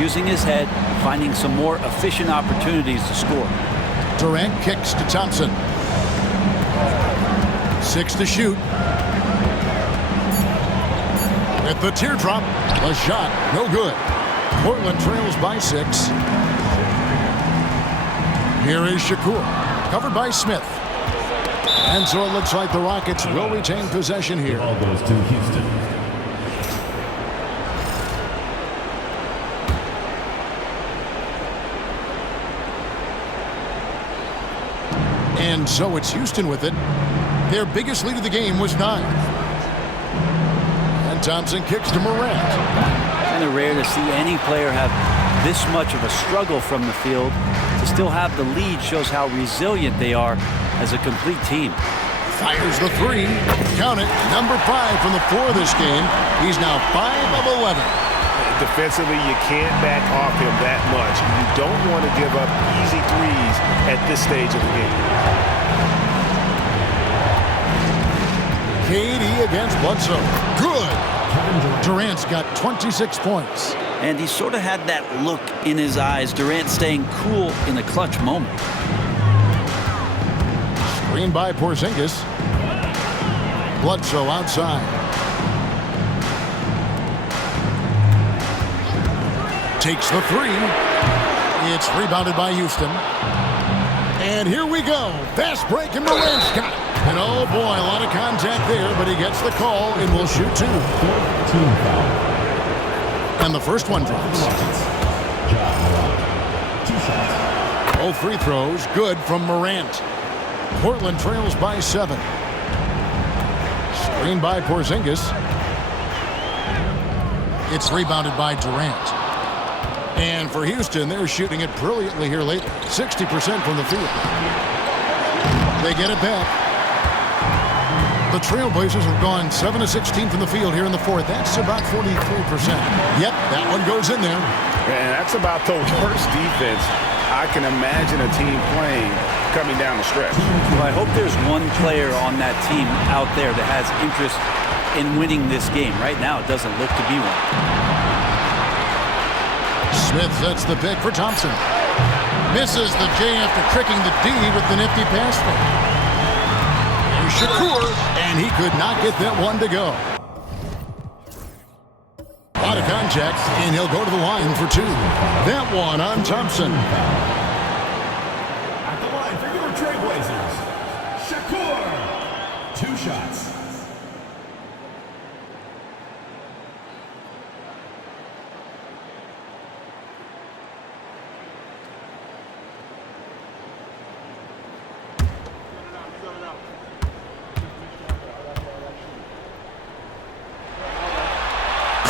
using his head, finding some more efficient opportunities to score. Durant kicks to Thompson. 6 to shoot. With the teardrop, a shot, no good. Portland trails by 6. Here is Shakur, covered by Smith. And so it looks like the Rockets will retain possession here. Ball goes to Houston. And so it's Houston with it. Their biggest lead of the game was 9. And Thompson kicks to Morant. Kind of rare to see any player have this much of a struggle from the field. To still have the lead shows how resilient they are as a complete team. Fires the 3. Count it. Number 5 from the floor this game. He's now 5 of 11. Defensively, you can't back off him that much. You don't want to give up easy threes at this stage of the game. KD against Bledsoe. Good. Durant's got 26 points. And he sort of had that look in his eyes. Durant staying cool in a clutch moment. Screen by Porzingis. Bledsoe outside. Takes the 3. It's rebounded by Houston. And here we go. Fast break, and Morant's got it. And oh boy, a lot of contact there, but he gets the call and will shoot 2. Team foul. And the first one drops. 2 shots. Both free throws good from Morant. Portland trails by 7. Screen by Porzingis. It's rebounded by Durant. And for Houston, they're shooting it brilliantly here lately. 60% from the field. They get it back. The Trailblazers have gone 7 of 16 from the field here in the fourth. That's about 43%. Yep, that one goes in there. And that's about the worst defense I can imagine a team playing coming down the stretch. Well, I hope there's one player on that team out there that has interest in winning this game. Right now, it doesn't look to be one. Smith sets the pick for Thompson. Misses the J after tricking the D with the nifty pass fake. There's Shakur, and he could not get that one to go. A lot of contact, and he'll go to the line for 2. That one on Thompson. At the line for your Trailblazers, Shakur. 2 shots.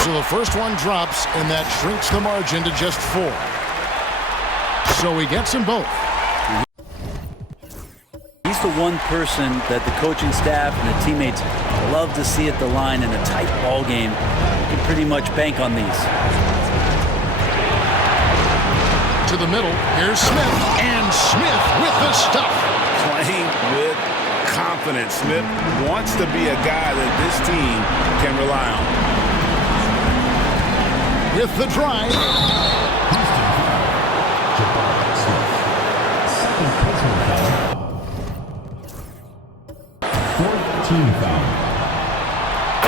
So the first one drops, and that shrinks the margin to just 4. So he gets them both. He's the one person that the coaching staff and the teammates love to see at the line in a tight ball game. You can pretty much bank on these. To the middle, here's Smith, and Smith with the stuff. Playing with confidence. Smith wants to be a guy that this team can rely on. With the drive. Second personal foul. 4th team foul.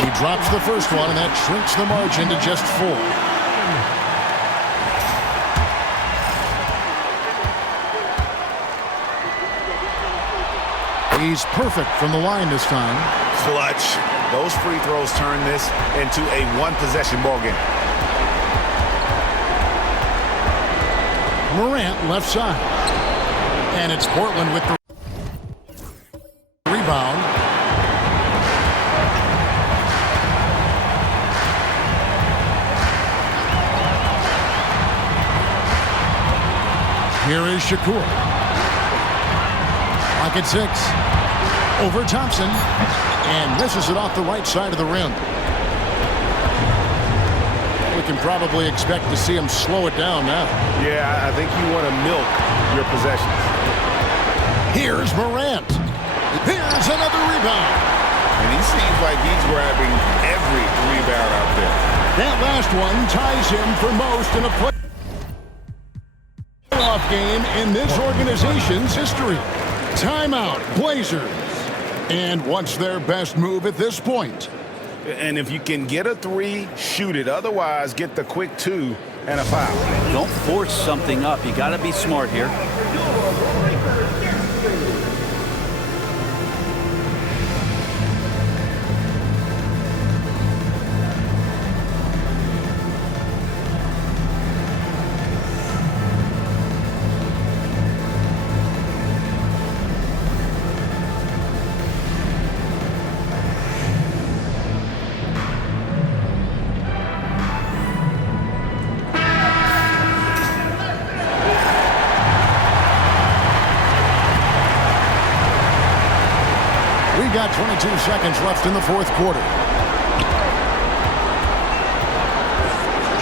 He drops the first one, and that shrinks the margin to just 4. He's perfect from the line this time. Clutch. Those free throws turn this into a one-possession ball game. Morant left side. And it's Portland with the rebound. Here is Shakur. Pocket 6. Over Thompson. And misses it off the right side of the rim. We can probably expect to see him slow it down now. Yeah, I think you want to milk your possessions. Here's Morant. Here's another rebound. And he seems like he's grabbing every rebound out there. That last one ties him for most in a playoff game in this organization's history. Timeout, Blazers. And what's their best move at this point? And if you can get a 3, shoot it. Otherwise, get the quick 2 and a foul. Don't force something up. You got to be smart here. Got 22 seconds left in the fourth quarter.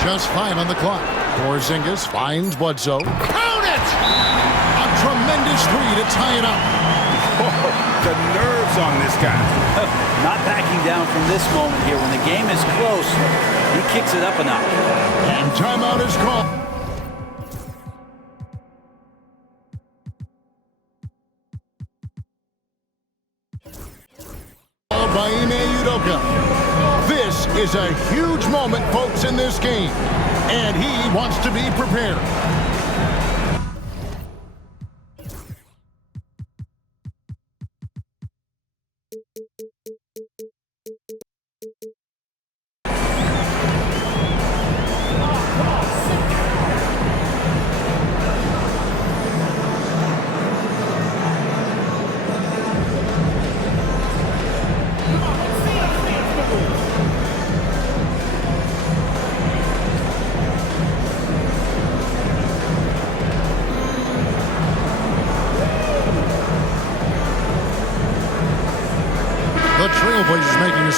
Just 5 on the clock. Porzingis finds Bledsoe. Count it! A tremendous 3 to tie it up. Oh, the nerves on this guy. Not backing down from this moment here. When the game is close, he kicks it up a notch. And timeout is called. By Ime Udoka. This is a huge moment, folks, in this game, and he wants to be prepared.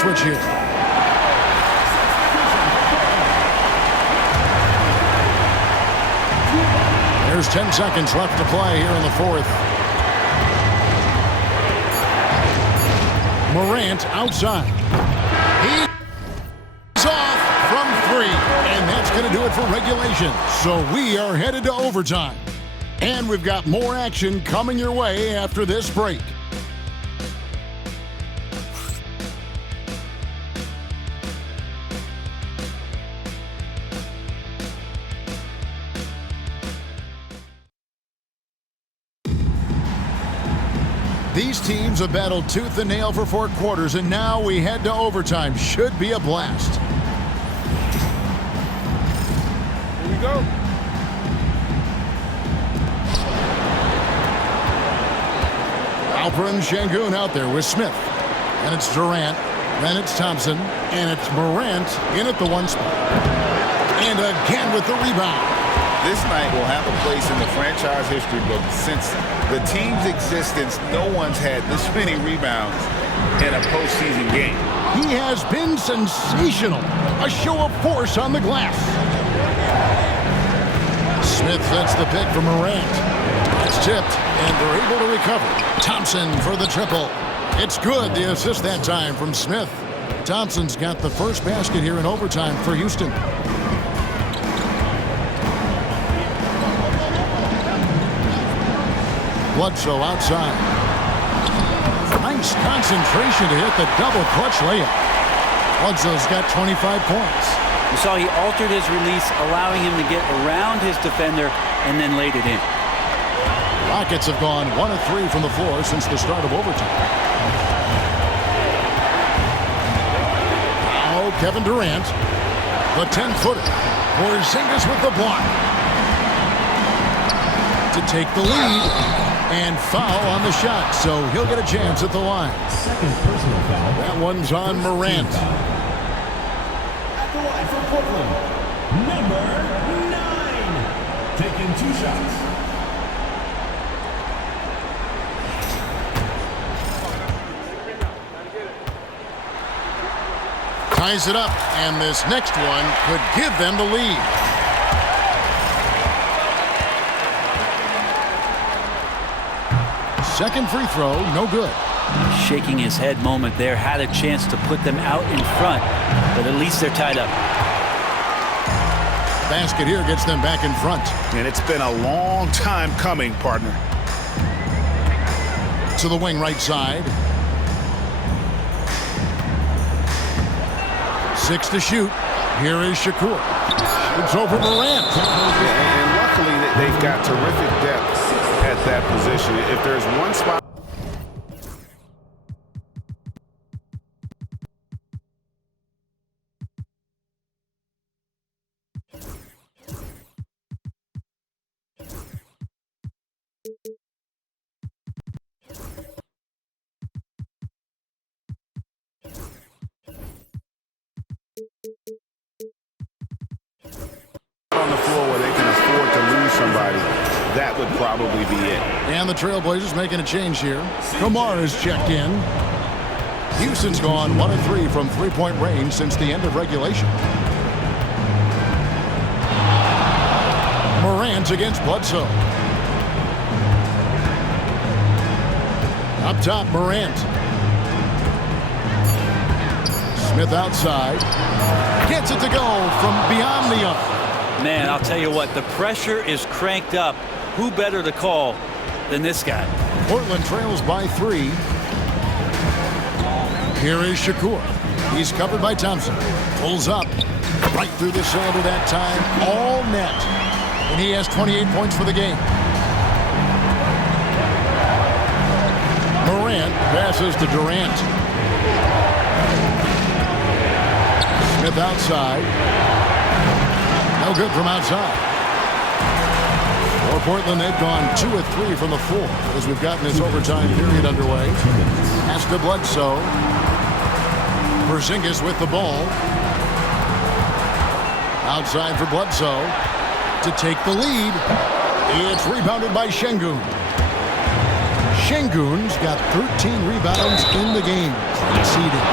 switch here. There's 10 seconds left to play here in the fourth. Morant outside. He's off from 3, and that's going to do it for regulation. So we are headed to overtime. And we've got more action coming your way after this break. These teams have battled tooth and nail for 4 quarters, and now we head to overtime. Should be a blast. Here we go. Alperen Şengün out there with Smith. And it's Durant. Then it's Thompson. And it's Morant in at the 1 spot. And again with the rebound. This night will have a place in the franchise history book. Since the team's existence, no one's had this many rebounds in a postseason game. He has been sensational. A show of force on the glass. Smith sets the pick for Morant. It's tipped, and they're able to recover. Thompson for the triple. It's good, the assist that time from Smith. Thompson's got the first basket here in overtime for Houston. Bledsoe outside. Nice concentration to hit the double clutch layup. Bledsoe's got 25 points. You saw he altered his release, allowing him to get around his defender and then laid it in. Rockets have gone 1 of 3 from the floor since the start of overtime. Now Kevin Durant, the 10-footer. Porzingis with the block. To take the lead. And foul on the shot, so he'll get a chance at the line. Second personal foul. That one's on Morant. At the line for Portland, number 9. Taking 2 shots. Ties it up, and this next one could give them the lead. Second free throw, no good. Shaking his head moment there, had a chance to put them out in front, but at least they're tied up. Basket here gets them back in front. And it's been a long time coming, partner. To the wing right side. 6 to shoot. Here is Shakur. It's over Morant. And luckily, they've got terrific depth at that position. If there's one spot. On the floor where they can afford to lose somebody, that would probably be it. And the Trailblazers making a change here. Kamara is checked in. Houston's gone 1 of 3 from 3-point range since the end of regulation. Morant against Bledsoe. Up top, Morant. Smith outside. Gets it to go from beyond the arc. Man, I'll tell you what, the pressure is cranked up. Who better to call than this guy? Portland trails by 3. Here is Shakur. He's covered by Thompson. Pulls up. Right through the cylinder that time. All net. And he has 28 points for the game. Morant passes to Durant. Smith outside. No good from outside. For Portland, they've gone 2 of 3 from the floor as we've gotten this overtime period underway. Pass to Bledsoe. Porzingis with the ball. Outside for Bledsoe to take the lead. It's rebounded by Şengün. Şengün's got 13 rebounds in the game. Conceded.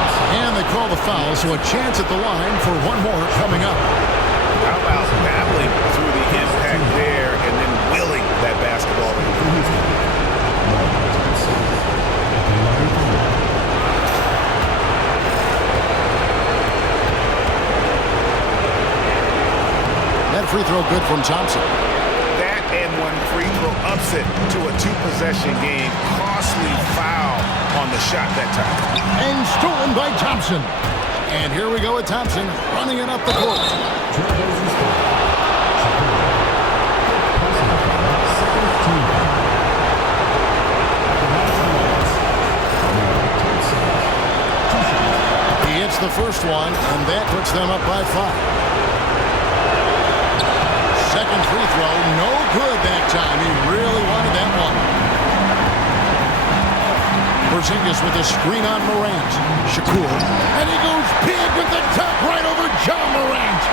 And they call the foul, so a chance at the line for one more coming up. How about battling through the impact there and then willing that basketball in the That free throw good from Thompson. That and one free throw ups it to a two-possession game. Costly foul on the shot that time. And stolen by Thompson. And here we go with Thompson running it up the court. He hits the first one, and that puts them up by 5. Second free throw, no good that time. He really wanted that one. Porzingis with a screen on Morant. Shakur, and he goes big with the top right over John Morant.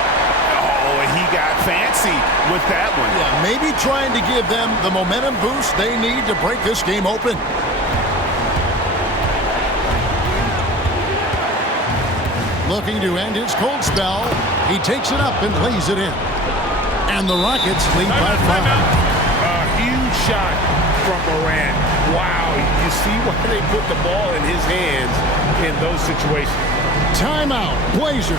Oh, and he got fancy with that one. Yeah, maybe trying to give them the momentum boost they need to break this game open. Looking to end his cold spell. He takes it up and lays it in. And the Rockets lead by 5. A huge shot from Morant. Wow, you see why they put the ball in his hands in those situations. Timeout, Blazers.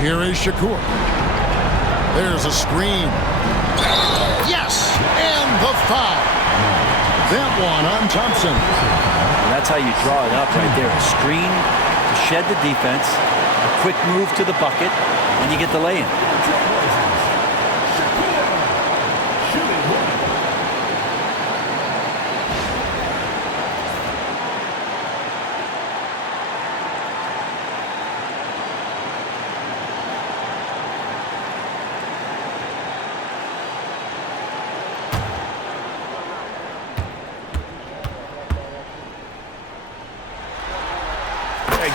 Here is Shakur. There's a screen. Yes! And the foul. That one on Thompson. And that's how you draw it up right there. A screen to shed the defense, a quick move to the bucket, and you get the lay-in.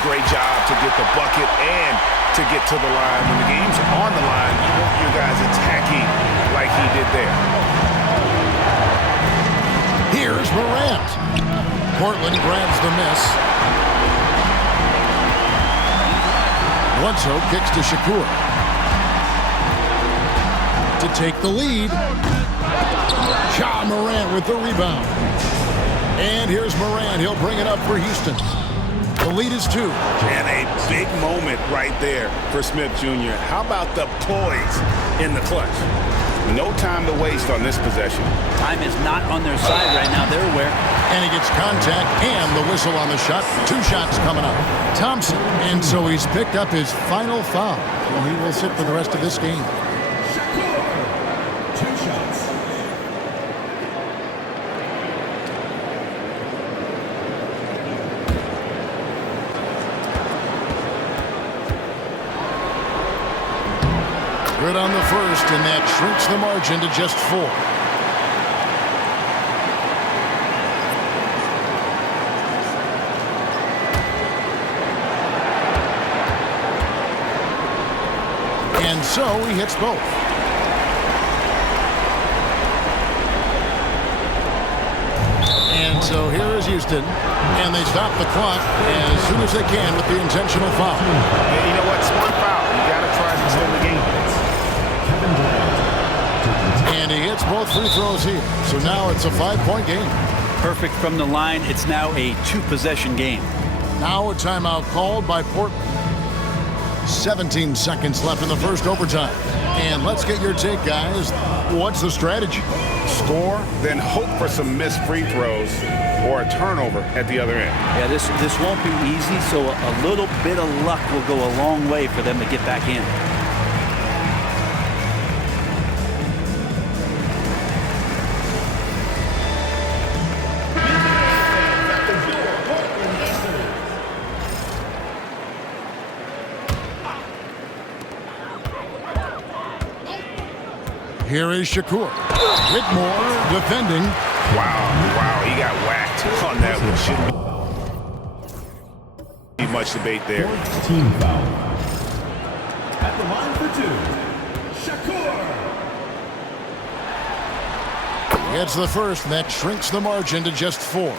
Great job to get the bucket and to get to the line. When the game's on the line, you want your guys attacking like he did there. Here's Morant. Portland grabs the miss. Bledsoe kicks to Shakur. To take the lead. Ja Morant with the rebound. And here's Morant. He'll bring it up for Houston. The lead is 2. And a big moment right there for Smith Jr. How about the poise in the clutch? No time to waste on this possession. Time is not on their side right now. They're aware. And he gets contact and the whistle on the shot. 2 shots coming up. Thompson. And so he's picked up his final foul. And he will sit for the rest of this game. 2 shots. Good on the first, and that shrinks the margin to just 4. And so he hits both. And so here is Houston, and they stop the clock as soon as they can with the intentional foul. And you know what? Smart foul. You got to try to extend the game. And he hits both free throws here. So now it's a 5-point game. Perfect from the line. It's now a 2-possession game. Now a timeout called by Portland. 17 seconds left in the first overtime. And let's get your take, guys. What's the strategy? Score, then hope for some missed free throws or a turnover at the other end. Yeah, this won't be easy, so a little bit of luck will go a long way for them to get back in. Here is Shakur. Whitmore defending. Wow, he got whacked on that one. Shouldn't be much debate there. Team foul. At the line for two, Shakur. It's the first, and that shrinks the margin to just 4.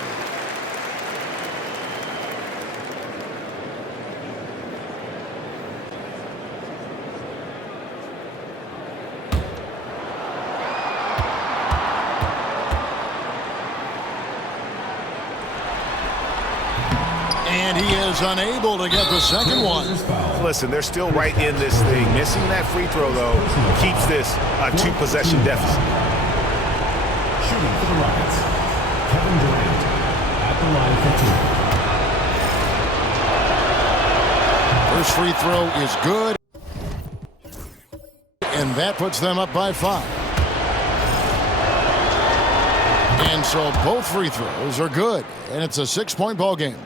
And he is unable to get the second one. Listen, they're still right in this thing. Missing that free throw, though, keeps this a 2-possession deficit. Shooting for the Rockets, Kevin Durant at the line for 2. First free throw is good. And that puts them up by 5. And so both free throws are good. And it's a 6-point ball game.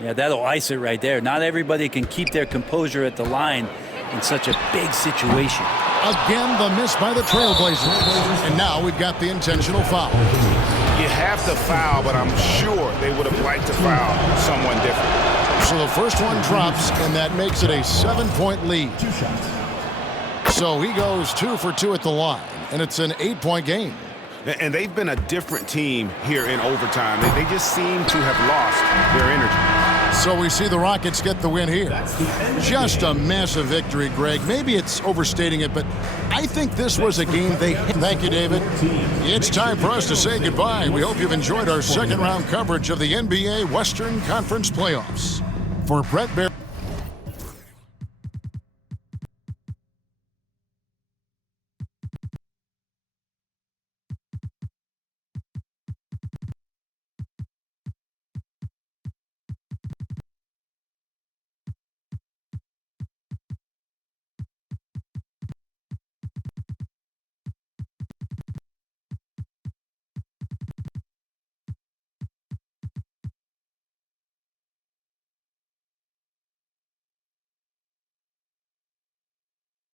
Yeah, that'll ice it right there. Not everybody can keep their composure at the line in such a big situation. Again, the miss by the Trailblazers. And now we've got the intentional foul. You have to foul, but I'm sure they would have liked to foul someone different. So the first one drops, and that makes it a 7-point lead. 2 shots. So he goes 2 for 2 at the line, and it's an 8-point game. And they've been a different team here in overtime. They just seem to have lost their energy. So we see the Rockets get the win here. Just a massive victory, Greg. Maybe it's overstating it, but I think this was a game they... Thank you, David. It's time for us to say goodbye. We hope you've enjoyed our second round coverage of the NBA Western Conference Playoffs. For Brett Barry...